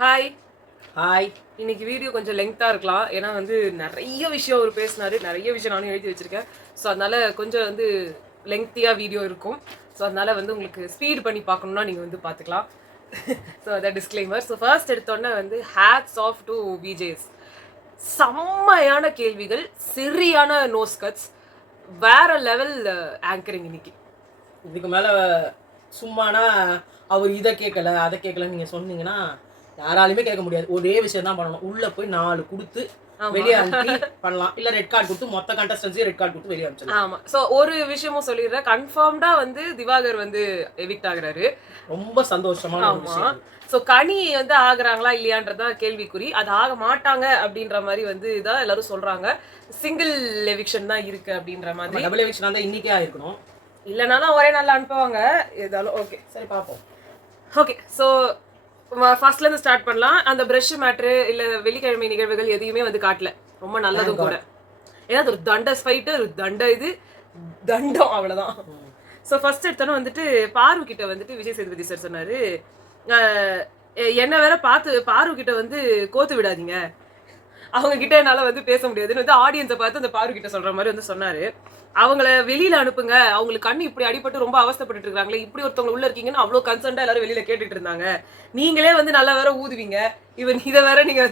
Hi. Hi. இன்னைக்கு video கொஞ்சம் லெங்க்த்தாக இருக்கலாம். ஏன்னா நிறைய விஷயம் அவர் பேசினாரு, நிறைய விஷயம் நானும் எழுதி வச்சிருக்கேன். ஸோ அதனால கொஞ்சம் லெங்க்த்தியாக வீடியோ இருக்கும். ஸோ அதனால உங்களுக்கு ஸ்பீட் பண்ணி பார்க்கணுன்னா நீங்கள் பார்த்துக்கலாம். ஸோ அதான் டிஸ்க்ளைமர். ஸோ ஃபர்ஸ்ட் எடுத்தோன்னே ஹேட்ஸ் ஆஃப் டு விஜேஸ். செம்மையான கேள்விகள், சரியான நோஸ் கட்ஸ், வேற லெவல் ஆங்கரிங் இன்னைக்கு. இதுக்கு மேலே சும்மானா அவர் இதை கேட்கல அதை கேட்கல நீங்கள் சொன்னீங்கன்னா யாராலுமே கேட்க முடியாது. ஒரே விஷயம் தான் பண்ணணும். உள்ளே போய் 4 கொடுத்து வெளியே அனுப்பி பண்ணலாம். இல்லை ரெட் கார்டு கொடுத்து மொத்த கண்டஸ்டன்ஸையும் ரெட் கார்டு கொடுத்து வெளியே அனுப்பிச்சிடலாம். ஆமாம். ஸோ ஒரு விஷயமும் சொல்லிடுறேன், கன்ஃபார்ம்டாக திவாகர் எவிக்ட் ஆகுறாரு. ரொம்ப சந்தோஷமான விஷயம். ஸோ கனி ஆகுறாங்களா இல்லையான்றதான் கேள்விக்குறி. அது ஆக மாட்டாங்க அப்படின்ற மாதிரி இதான் எல்லாரும் சொல்றாங்க. சிங்கிள் எவிக்ஷன் தான் இருக்கு அப்படின்ற மாதிரி. டபுள் எவிக்ஷன் தான் இன்னைக்கே ஆயிருக்கணும், இல்லைனா தான் ஒரே நாளில் அனுப்புவாங்க. ஏதாலும் ஓகே, சரி பார்ப்போம். ஓகே, ஸோ ஃபர்ஸ்ட்லேருந்து ஸ்டார்ட் பண்ணலாம். அந்த ப்ரஷ் மேட்ரு இல்லை வெள்ளிக்கிழமை நிகழ்வுகள் எதையுமே காட்டல. ரொம்ப நல்லதும் கூட. ஏன்னா அது ஒரு தண்ட ஃபைட்டு, ஒரு தண்டம் அவ்வளோதான். ஸோ ஃபர்ஸ்ட் எடுத்தோன்னே பார்வு கிட்ட விஜய் சேதுபதி சார் சொன்னாரு, என்ன வேற பார்த்து பார்வு கிட்ட கோத்து விடாதீங்க, அவங்க கிட்ட என்னால பேச முடியாதுன்னு ஆடியன்ஸை பார்த்து அந்த பார்வு கிட்ட சொல்ற மாதிரி சொன்னாரு. அவங்கள வெளியில அனுப்புங்க, அவங்களுக்கு கண்ணு இப்படி அடிபட்டு ரொம்ப அவஸ்தப்பட்டு இருக்காங்களே, இப்படி ஒருத்தவங்க உள்ள இருக்கீங்கன்னு அவ்வளோ கன்சர்ன்டா எல்லாரும் வெளியில கேட்டுட்டு இருந்தாங்க. நீங்களே நல்லா வேற ஊதுவீங்க, இதை வேற நீங்க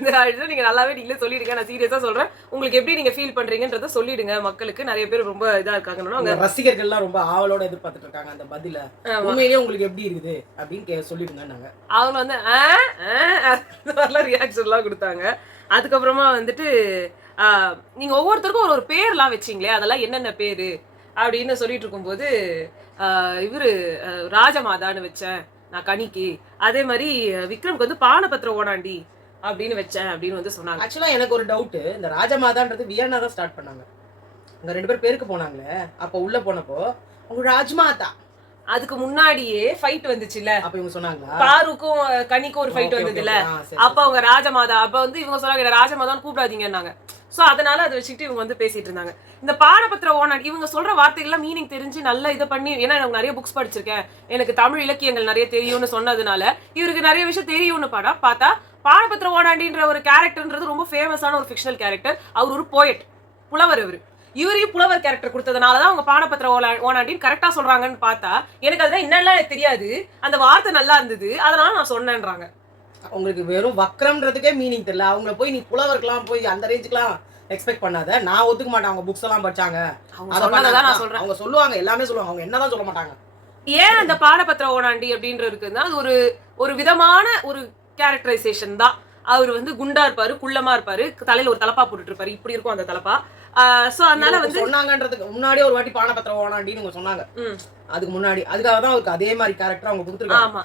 நீங்க நல்லாவே நீங்களே சொல்லிடுங்க. நான் சீரியஸா சொல்றேன், உங்களுக்கு எப்படி நீங்க ஃபீல் பண்றீங்கன்றத சொல்லிடுங்க மக்களுக்கு. நிறைய பேர் ரொம்ப இதா இருக்காங்கன்னா அவங்க ரசிகர்கள்லாம் ரொம்ப ஆவலோட எதிர்பார்த்துட்டு இருக்காங்க அந்த பதில. உண்மையிலேயே உங்களுக்கு எப்படி இருக்குது அப்படின்னு சொல்லிடுங்க. நாங்க அவங்க ரியாக்ஷன் எல்லாம் கொடுத்தாங்க. அதுக்கப்புறமா நீங்க ஒவ்வொருத்தருக்கும் ஒரு பேர்லாம் வச்சிங்களே, அதெல்லாம் என்னென்ன பேரு அப்படின்னு சொல்லிட்டு இருக்கும்போது இவரு ராஜமாதான்னு வச்சேன் நான் கனிக்கு, அதே மாதிரி விக்ரம்க்கு பானபத்திர ஓனாண்டி அப்படின்னு வச்சேன் அப்படின்னு சொன்னாங்க. ஆக்சுவலா எனக்கு ஒரு டவுட், இந்த ராஜமாதான்றது வியன்னா தான் ஸ்டார்ட் பண்ணாங்க. அங்க 2 பேர் பேருக்கு போனாங்களே, அப்ப உள்ள போனப்போ அவங்க ராஜமாதா, அதுக்கு முன்னாடியே ஃபைட் வந்துச்சுல்ல, அப்ப இவங்க சொன்னாங்க பாருக்கும் கனிக்கும் ஒரு ஃபைட் வந்ததுல, அப்ப அவங்க ராஜமாதா, அப்ப இவங்க சொன்னாங்க ராஜமாதான்னு கூப்பிடாதீங்கன்னாங்க. சோ அதனால அதை வச்சுட்டு இவங்க பேசிட்டு இருந்தாங்க. இந்த பானபத்திர ஓனாண்டி இவங்க சொல்ற வார்த்தைகள்லாம் மீனிங் தெரிஞ்சு நல்லா இதை பண்ணி, ஏன்னா எனக்கு நிறைய புக்ஸ் படிச்சிருக்கேன், எனக்கு தமிழ் இலக்கியங்கள் நிறைய தெரியும்னு சொன்னதுனால இவருக்கு நிறைய விஷயம் தெரியும்னு பார்த்தா பானபத்திர ஓனாண்டின்ற ஒரு கேரக்டர்ன்றது ரொம்ப ஃபேமஸான ஒரு ஃபிக்ஷனல் கேரக்டர். அவர் ஒரு போயட், புலவர். இவரையும் புலவர் கேரக்டர் கொடுத்ததுனாலதான் அவங்க பானபத்திர ஓனாண்டின்னு கரெக்டா சொல்றாங்கன்னு பார்த்தா எனக்கு அதுதான் என்னெல்லாம் எனக்கு தெரியாது, அந்த வார்த்தை நல்லா இருந்தது அதனால நான் சொன்னேன்றாங்க. உங்களுக்கு வெறும் வக்ரம்ன்றதுக்கே மீனிங் தெரியல. அவங்க போய் நீ புலவர்க்கெல்லாம் போய் அந்த ரேஞ்சுக்கெல்லாம் எக்ஸ்பெக்ட் பண்ணாத. நான் ஒத்துக்க மாட்டேன், அவங்க புக்ஸ் எல்லாம் படிச்சாங்க, நான் சொல்றேன். அவங்க சொல்லுவாங்க, எல்லாமே சொல்லுவாங்க, அவங்க என்னதான் சொல்ல மாட்டாங்க. ஏன் அந்த பானபத்திர ஓனாண்டி அப்படின்ற இருக்குன்னா அது ஒரு விதமான ஒரு கேரக்டரைசேஷன் தான். அவர் குண்டா இருப்பாரு, குள்ளமா இருப்பாரு, தலையில ஒரு தலப்பா போட்டுட்டு இருப்பாரு, இப்படி இருக்கும் அந்த தலப்பா. சோ அதனால சொன்னாங்கன்றதுக்கு முன்னாடியே ஒரு வாட்டி பானபத்திர ஓனாண்டின்னு சொன்னாங்க. அதுக்கு முன்னாடி அதுக்காக தான் அவருக்கு அதே மாதிரி கேரக்டர் அவங்க கொடுத்துருக்காங்க. ஆமா.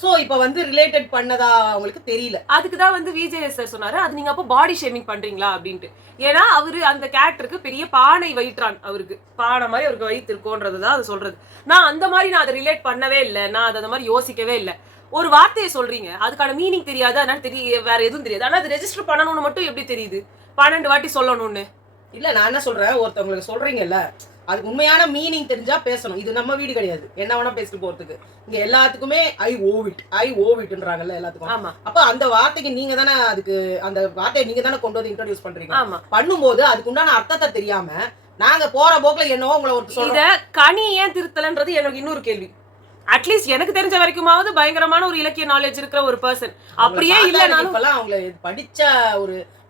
சோ இப்ப ரிலேட்டட் பண்ணதா அவங்களுக்கு தெரியல. அதுக்குதான் விஜய் சார் சொன்னாரு, அது நீங்க அப்போ பாடி ஷேமிங் பண்றீங்களா அப்படின்ட்டு. ஏன்னா அவரு அந்த கேரக்டருக்கு பெரிய பானை வயிற்றான், அவருக்கு பானை மாதிரி அவருக்கு வயிற்று இருக்கோன்றதுதான் அது சொல்றது. நான் அந்த மாதிரி நான் அதை ரிலேட் பண்ணவே இல்லை, நான் அதை அந்த மாதிரி யோசிக்கவே இல்லை. ஒரு வார்த்தையை சொல்றீங்க, அதுக்கான மீனிங் தெரியாது, அதனால வேற எதுவும் தெரியாது, ஆனா அது ரெஜிஸ்டர் பண்ணணும்னு மட்டும் எப்படி தெரியுது 12 வாட்டி சொல்லணும்னு? இல்ல நான் என்ன சொல்றேன், ஒருத்தவங்களுக்கு சொல்றீங்கல்ல, அதுக்கு உண்மையான மீனிங் தெரிஞ்சா பேசணும். இது நம்ம வீடு கிடையாது, என்ன வேணா பேசிட்டு போறதுக்கு. இங்க எல்லாத்துக்குமே ஐ ஓவிட்ன்றாங்கல்ல எல்லாத்துக்கும். அப்ப அந்த வார்த்தைக்கு நீங்க தானே, அதுக்கு அந்த வார்த்தையை நீங்க தானே கொண்டு வந்து இன்ட்ரோடியூஸ் பண்றீங்க. பண்ணும்போது அதுக்கு உண்டான அர்த்தத்தை தெரியாம நாங்க போற போக்குல என்னவோ உங்களை ஒரு சொல்ல. கனி ஏன் திருத்தலன்றது எனக்கு இன்னொரு கேள்வி. அட்லீஸ்ட் எனக்கு தெரிஞ்ச வரைக்குமாவது பயங்கரமான ஒரு இலக்கிய நாலேஜ் இருக்கிற ஒரு பர்சன். அப்படியே இல்லைனாலும் அவங்களை படிச்ச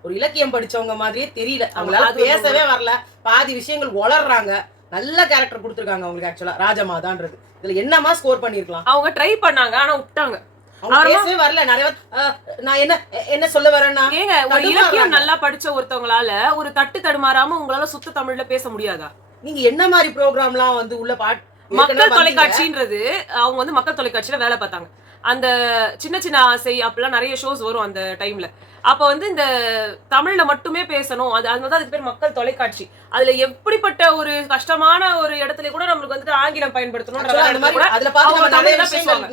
ஒரு இலக்கியம் படிச்சவங்க மாதிரியே தெரியல. அவங்களால பேசவே வரல, பாதி விஷயங்கள் வளர்றாங்க. நல்ல கேரக்டர் கொடுத்துருக்காங்க அவங்களுக்கு. ஆக்சுவலா ராஜமாதான்றது இதுல என்னமா ஸ்கோர் பண்ணிருக்கலாம். அவங்க ட்ரை பண்ணாங்க, ஆனா விட்டாங்க. பேசவே வரல. நிறைய நான் என்ன சொல்ல வரேன்னா, ஏங்க ஒரு இலக்கியம் நல்லா படிச்ச ஒருத்தவங்களால ஒரு தட்டு தடுமாறாம உங்களால சுத்த தமிழ்ல பேச முடியாதா? நீங்க என்ன மாதிரி ப்ரோக்ராம்லாம் உள்ள மக்கள் தொலைக்காட்சின்றது, அவங்க மக்கள் தொலைக்காட்சியில வேலை பார்த்தாங்க. அந்த சின்ன சின்ன ஆசை அப்படிலாம் நிறைய ஷோஸ் வரும் அந்த டைம்ல. அப்ப இந்த தமிழ்ல மட்டுமே பேசணும், அதனாலதான் அதுக்கு பேர் மக்கள் தொலைக்காட்சி. அதுல எப்படிப்பட்ட ஒரு கஷ்டமான ஒரு இடத்துல கூட நம்மளுக்கு ஆங்கிலம் பயன்படுத்தணும்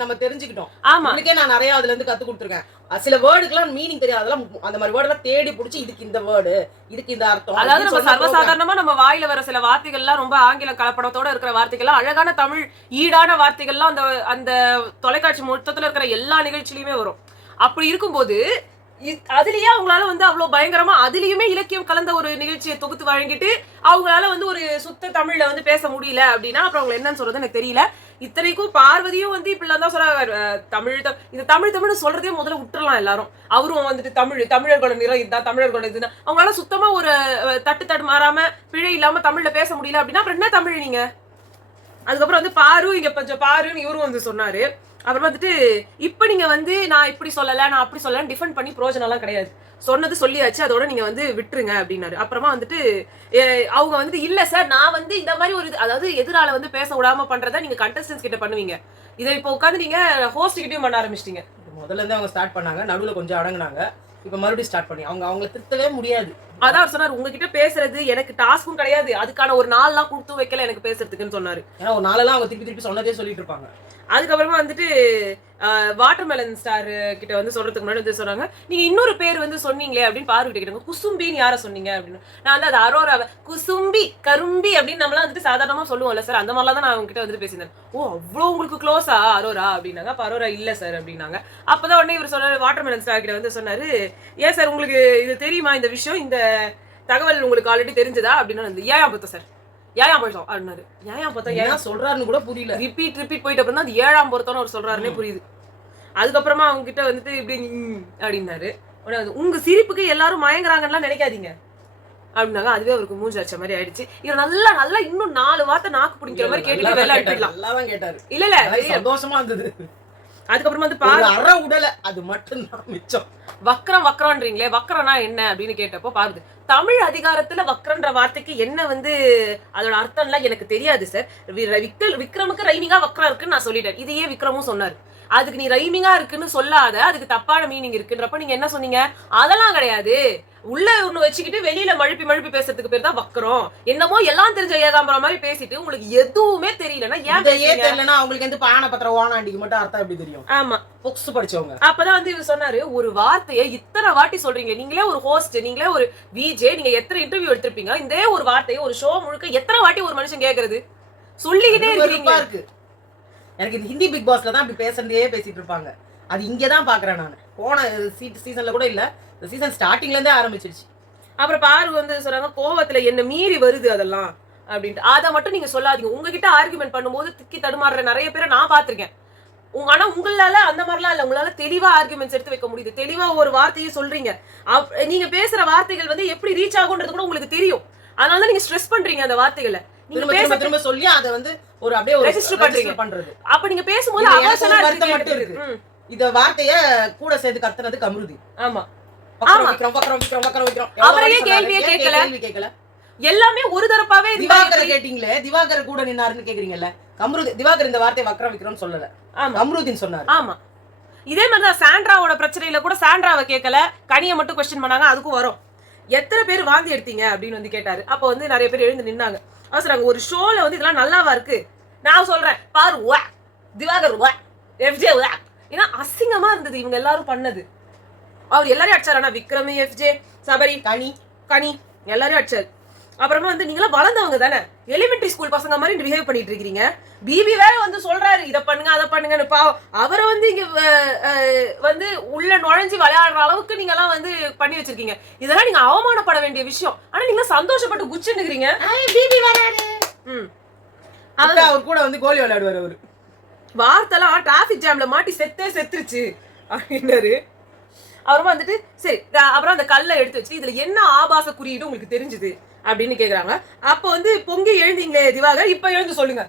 நம்ம தெரிஞ்சுக்கிட்டோம். ஆமா, நான் நிறைய அதுல இருந்து கத்து கொடுத்துருக்கேன். சில வேர்டுக்கெல்லாம் மீனிங் தெரியாது, அதெல்லாம் அந்த மாதிரி வேர்டெல்லாம் தேடி பிடிச்சி இதுக்கு இந்த வேர்டு, இதுக்கு இந்த அர்த்தம். அதாவது நம்ம சர்வசாதாரணமா நம்ம வாயில வர சில வார்த்தைகள்லாம் ரொம்ப ஆங்கில கலப்படத்தோட இருக்கிற வார்த்தைகள்லாம், அழகான தமிழ் ஈடான வார்த்தைகள்லாம் அந்த தொலைக்காட்சி மொத்தத்துல இருக்கிற எல்லா நிகழ்ச்சியிலுமே வரும். அப்படி இருக்கும்போது அதுலயே அவங்களால வந்து அவ்வளவு பயங்கரமா அதுலயுமே இலக்கியம் கலந்த ஒரு நிகழ்ச்சியை தொகுத்து வழங்கிட்டு அவங்களால வந்து ஒரு சுத்த தமிழ்ல வந்து பேச முடியல அப்படின்னா அப்புறம் அவங்க என்னன்னு சொல்றது எனக்கு தெரியல. இத்தனைக்கும் பார்வதியும் வந்து இப்படிலாம் தான் சொல்றாங்க, தமிழ் இந்த தமிழ்னு சொல்றதே முதல்ல விட்டுறலாம் எல்லாரும். அவரும் வந்துட்டு தமிழர்களோட நிறம் இதுதான், தமிழர்களோட இதுதான். அவங்களால சுத்தமா ஒரு தட்டு மாறாம பிழை இல்லாம தமிழ்ல பேச முடியல அப்படின்னா அப்புறம் என்ன தமிழ் நீங்க? அதுக்கப்புறம் வந்து இங்க கொஞ்சம் பாருன்னு இவரும் வந்து சொன்னாரு. அப்புறம் வந்துட்டு இப்ப நீங்க வந்து நான் இப்படி சொல்லல நான் அப்படி சொல்லல டிஃபெண்ட் பண்ணி பிரோஜனம்லாம் கிடையாது, சொன்னது சொல்லியாச்சு, அதோட நீங்க வந்து விட்டுருங்க அப்படின்னாரு. அப்புறமா வந்துட்டு அவங்க வந்து இல்ல சார் நான் வந்து இந்த மாதிரி ஒரு அதாவது எதிரால வந்து பேச விடாம பண்றதை நீங்க கண்டஸ்டன்ஸ் கிட்ட பண்ணுவீங்க, இதை இப்போ உட்காந்து நீங்க ஹோஸ்ட் கிட்டயும் பண்ண ஆரம்பிச்சிட்டீங்க. முதல்ல இருந்து அவங்க ஸ்டார்ட் பண்ணாங்க, நடுவுல கொஞ்சம் அடங்குனாங்க, இப்ப மறுபடியும் ஸ்டார்ட் பண்ணி அவங்களை திருத்தவே முடியாது. அதான் அவர் சொன்னாரு உங்ககிட்ட பேசுறது எனக்கு டாஸ்க்கும் கிடையாது, அதுக்கான ஒரு நாள்லாம் கொடுத்து வைக்கல எனக்கு பேசுறதுக்குன்னு சொன்னாரு. ஏன்னா ஒரு நாளெல்லாம் அவங்க திருப்பி சொன்னதே சொல்லிட்டு இருப்பாங்க. அதுக்கப்புறமா வந்துட்டு வாட்டர்மெலன் ஸ்டார் கிட்ட வந்து சொல்றதுக்கு முன்னாடி வந்து சொல்றாங்க நீங்க இன்னொரு பேர் வந்து சொன்னீங்களே அப்படின்னு பார்வதி கேட்டாங்க, குசும்பின்னு யார சொன்னீங்க அப்படின்னு. நான் வந்து அது அரோராவை குசும்பி கரும்பி அப்படின்னு நம்மளாம் வந்துட்டு சாதாரணமா சொல்லுவோம்ல சார், அந்த மாதிரிலாம் தான் நான் அவங்க கிட்ட வந்து பேசியிருந்தேன். ஓ அவ்வளோ உங்களுக்கு க்ளோஸா அரோரா அப்படின்னாங்க. அப்ப அரோரா இல்ல சார் அப்படின்னாங்க. அப்பதான் உடனே இவர் சொன்னாரு வாட்டர்மெலன் ஸ்டார் கிட்ட வந்து சொன்னாரு, ஏன் சார் உங்களுக்கு இது தெரியுமா இந்த விஷயம், இந்த தகவல் உங்களுக்கு ஆல்ரெடி தெரிஞ்சதா அப்படின்னு வந்து ஏன் பார்த்தோம் சார் ஏன் போயிட்டோம் அப்படின்னாரு. ஏன் பார்த்தா ஏன் சொல்றாருன்னு கூட புரியல, ரிப்பீட் போயிட்டு அப்புறம் தான் அது 7ஆம் பொருத்தம்னு அவர் சொல்றாருன்னே புரியுது. அதுக்கப்புறமா அவங்க கிட்ட வந்துட்டு இப்படி அப்படின்னாரு. உங்க சிரிப்புக்கு எல்லாரும் மயங்குறாங்கன்னு நினைக்காதீங்க அப்படின்னாங்க. அதுவே அவருக்கு மூஞ்சி அடிச்ச மாதிரி ஆயிடுச்சு. இவர் நல்லா இன்னும் 4 வார்த்தை நாக்கு பிடிக்கிற மாதிரி கேட்டுட்டு வெளில அனுப்பிடலாம். கேட்டாரு இல்ல சந்தோஷமா இருந்தது. அதுக்கப்புறமா வந்து பாரு அற உடல அது மட்டும் தான் மிச்சம். வக்ரம்ன்றீங்களே, வக்ரம்னா என்ன அப்படின்னு கேட்டப்போ பாருது தமிழ் அதிகாரத்துல வக்ரன்ற வார்த்தைக்கு என்ன வந்து அதோட அர்த்தம்லாம் எனக்கு தெரியாது சார், விக்ரமுக்கு ரைமிங்கா வக்ரம் இருக்குன்னு நான் சொல்லிட்டேன், இதையே விக்ரமும் சொன்னாரு. அதுக்கு நீ ரைமிங்கா இருக்குன்னு சொல்லாத, அதுக்கு தப்பான மீனிங் இருக்குன்றப்ப நீங்க என்ன சொன்னீங்க, அதெல்லாம் கிடையாது, உள்ள ஒண்ணு வச்சுக்கிட்டு வெளியில மழுப்பி பேசுறதுக்கு பேர் தான் வக்ரம், என்னமோ எல்லாம் தெரிஞ்ச ஏகாம்பரம் மாதிரி பேசிட்டு உங்களுக்கு எதுவுமே தெரியலன்னா ஏன் தெரியலன்னா அவங்களுக்கு வந்து பானை பத்திரம் ஓனாண்டிக்கு மட்டும் அர்த்தம் எப்படி தெரியும்? ஆமா புக்ஸ் படிச்சவங்க. அப்பதான் வந்து இவர் சொன்னாரு ஒரு வார்த்தையை இத்தனை வாட்டி சொல்றீங்க, நீங்களே ஒரு ஹோஸ்ட், நீங்களே ஒரு விஜே, நீங்க எத்தனை இன்டர்வியூ எடுத்திருப்பீங்க, இந்த ஒரு வார்த்தையை ஒரு ஷோ முழுக்க எத்தனை வாட்டி ஒரு மனுஷன் கேக்குறது, சொல்லிக்கிட்டே இருக்கீங்க. எனக்கு இந்த ஹிந்தி பிக் பாஸ்ல தான் இப்படி பேசுறதே பேசிட்டு இருப்பாங்க, அது இங்கதான் பாக்குறேன் நான். போன சீசன்ல கூட இல்ல, இந்த சீசன் ஸ்டார்டிங்ல இருந்தே ஆரம்பிச்சிருச்சு. அப்புறம் பாரு வந்து சொல்றாங்க கோவத்துல என்ன மீறி வருது அதெல்லாம் அப்படின்ட்டு, அதை மட்டும் நீங்க சொல்லாதீங்க. உங்ககிட்ட ஆர்குமெண்ட் பண்ணும்போது திக்கி தடுமாறுற நிறைய பேரை நான் பாத்திருக்கேன். ஆனா உங்களால அந்த மாதிரிலாம் இல்ல, உங்களால தெளிவா ஆர்குமெண்ட்ஸ் எடுத்து வைக்க முடியுது, தெளிவா ஒரு வார்த்தையை சொல்றீங்க, நீங்க பேசுற வார்த்தைகள் வந்து எப்படி ரீச் ஆகும்ன்றது கூட உங்களுக்கு தெரியும், அதனாலதான் நீங்க ஸ்ட்ரெஸ் பண்றீங்க அந்த வார்த்தைகளை. நீங்க திரும்ப சொல்லி அதை வந்து ஒரு அப்படியே ஒரு ரெஜிஸ்டர் பண்றது. அப்ப நீங்க பேசும்போது அவசரமா மட்டும் இருக்கு, இந்த வார்த்தைய கூட சேர்த்து கத்துனது கம்ருதி. ஆமா அவரையே கேள்வியே கேட்கல, எல்லாமே ஒரு தரப்பாவே. திவாகர் கேட்டீங்களே, திவாகர் கூட நின்னாருன்னு கேக்குறீங்கல்ல, கம்ருதி திவாகர் இந்த வார்த்தையை வக்ரம் விக்ரம் சொல்லல, கம்ருதின் சொன்னாரு. ஆமா இதே மாதிரிதான் சாண்ட்ராவோட பிரச்சனையில கூட சாண்ட்ராவை கேட்கல, கனியை மட்டும் கொஸ்டின் பண்ணாங்க. அதுக்கும் வரும் எத்தனை பேர் வாந்தி எடுத்தீங்க அப்படின்னு வந்து கேட்டாரு. அப்ப வந்து நிறைய பேர் எழுந்து நின்னாங்க. அவசராங்க ஒரு ஷோல வந்து இதெல்லாம் நல்லாவா இருக்கு, நான் சொல்றேன் பாரு வா திவாகர் வா எஃப்ஜே வா, ஏன்னா அசிங்கமா இருந்தது இவங்க எல்லாரும் பண்ணது. அவர் எல்லாரையும் அடிச்சாரு, ஆனா விக்ரமி எஃப்ஜே சபரி கனி எல்லாரையும் அடிச்சாரு. அப்புறமா வந்து நீங்களா வளர்ந்தவங்க தானே, எலிமெண்டரி ஸ்கூல் பசங்க மாதிரி பிஹேவ் பண்ணிட்டு இருக்கீங்க. பிபி வேற வந்து சொல்றாரு இதை பண்ணுங்க அதை பண்ணுங்கன்னு, பாவம் அவரை வந்து இங்க வந்து உள்ள நுழைஞ்சு விளையாடுற அளவுக்கு நீங்க எல்லாம் வந்து பண்ணி வச்சிருக்கீங்க. இதெல்லாம் நீங்க அவமானப்பட வேண்டிய விஷயம். ஆனா நீங்க சந்தோஷப்பட்டு குச்சின்னுக்கிறீங்க. அவர் கூட வந்து கோலி விளையாடுவாரு. அவரு வார்த்தைலாம் டிராபிக் ஜாம்ல மாட்டி செத்துருச்சு அப்படின்னாரு. அப்புறமா வந்துட்டு சரி அப்புறம் அந்த கல்லை எடுத்து வச்சு இதுல என்ன ஆபாச குறியீடு உங்களுக்கு தெரிஞ்சது அப்படின்னு கேக்குறாங்க. அப்ப வந்து பொங்கி எழுந்தீங்களே திவாகர், இப்ப எழுந்து சொல்லுங்க.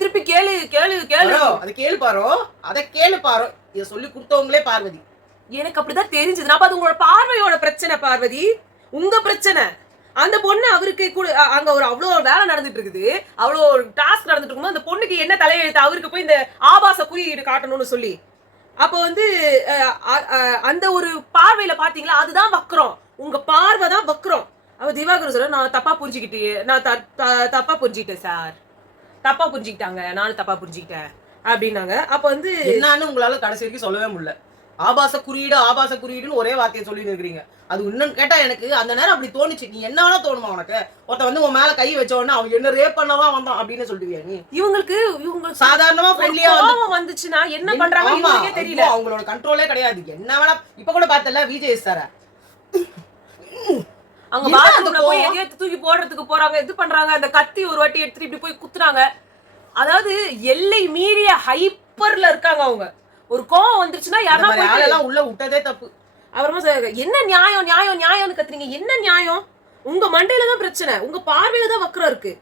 திருப்பி கேளு அதை கேளு பாரோ, அதை கேளு பாரோ, இத சொல்லி கொடுத்தவங்களே பார்வதி. எனக்கு அப்படிதான் தெரிஞ்சது. அப்ப அது உங்களோட பார்வையோட பிரச்சனை பார்வதி, உங்க பிரச்சனை. அந்த பொண்ணு அவருக்கு கூட அங்க ஒரு அவ்வளோ வேலை நடந்துட்டு இருக்குது, அவ்வளோ டாஸ்க் நடந்துட்டு இருக்கும்போது அந்த பொண்ணுக்கு என்ன தலையெழுத்து அவருக்கு போய் இந்த ஆபாச குறியீடு காட்டணும்னு சொல்லி, அப்ப வந்து அந்த ஒரு பார்வையில பாத்தீங்களா, அதுதான் வக்ரம், உங்க பார்வை தான் வக்ரம். அவ திவாகர் சொல்ற நான் தப்பா புரிஞ்சுக்கிட்டேன், நான் தப்பா புரிஞ்சுக்கிட்டேன் சார், தப்பா புரிஞ்சுக்கிட்டாங்க, நானும் தப்பா புரிஞ்சுக்கிட்டேன் அப்படின்னாங்க. அப்ப வந்து என்னன்னு உங்களால கடைசி வரைக்கும் சொல்லவே முடியல. ஆபாச குறியீடுன்னு ஒரே வார்த்தையை சொல்லி இருக்கிறீங்க. அது இன்னும் கேட்டா எனக்கு அந்த நேரம் அப்படி தோணுச்சு. நீ என்ன வேணா தோணுமா உனக்கு? ஒருத்த வந்து உன் மேல கை வச்ச உடனே அவன் என்ன ரேப் பண்ணதான் வந்தான் அப்படின்னு சொல்லுவியா நீ? இவங்க சாதாரணமா ஃப்ரெண்ட்லியா வந்துச்சுன்னா என்ன பண்றாங்க இவங்களுக்கே தெரியல. அவங்களோட கண்ட்ரோலே கிடையாது. என்ன வேணா இப்ப கூட பார்த்தல விஜய் சார அவங்க பாத்ரூம்ல போய் எதையோ தூக்கி போடுறதுக்கு போறாங்க, இது பண்றாங்க, அந்த கத்தி ஒரு வாட்டி எடுத்துட்டு இப்படி போய் குத்துறாங்க. அதாவது எல்லை மீறிய ஹைப்பர்ல இருக்காங்க அவங்க. ஒரு கோவம் வந்துருச்சுன்னா யாரெல்லாம் உள்ள விட்டதே தப்பு. அப்புறமா என்ன நியாயம் நியாயம் நியாயம்னு கத்துறீங்க? என்ன நியாயம்? உங்க மண்டையில தான் பிரச்சனை, உங்க பார்வையில தான் வக்ரம் இருக்கு.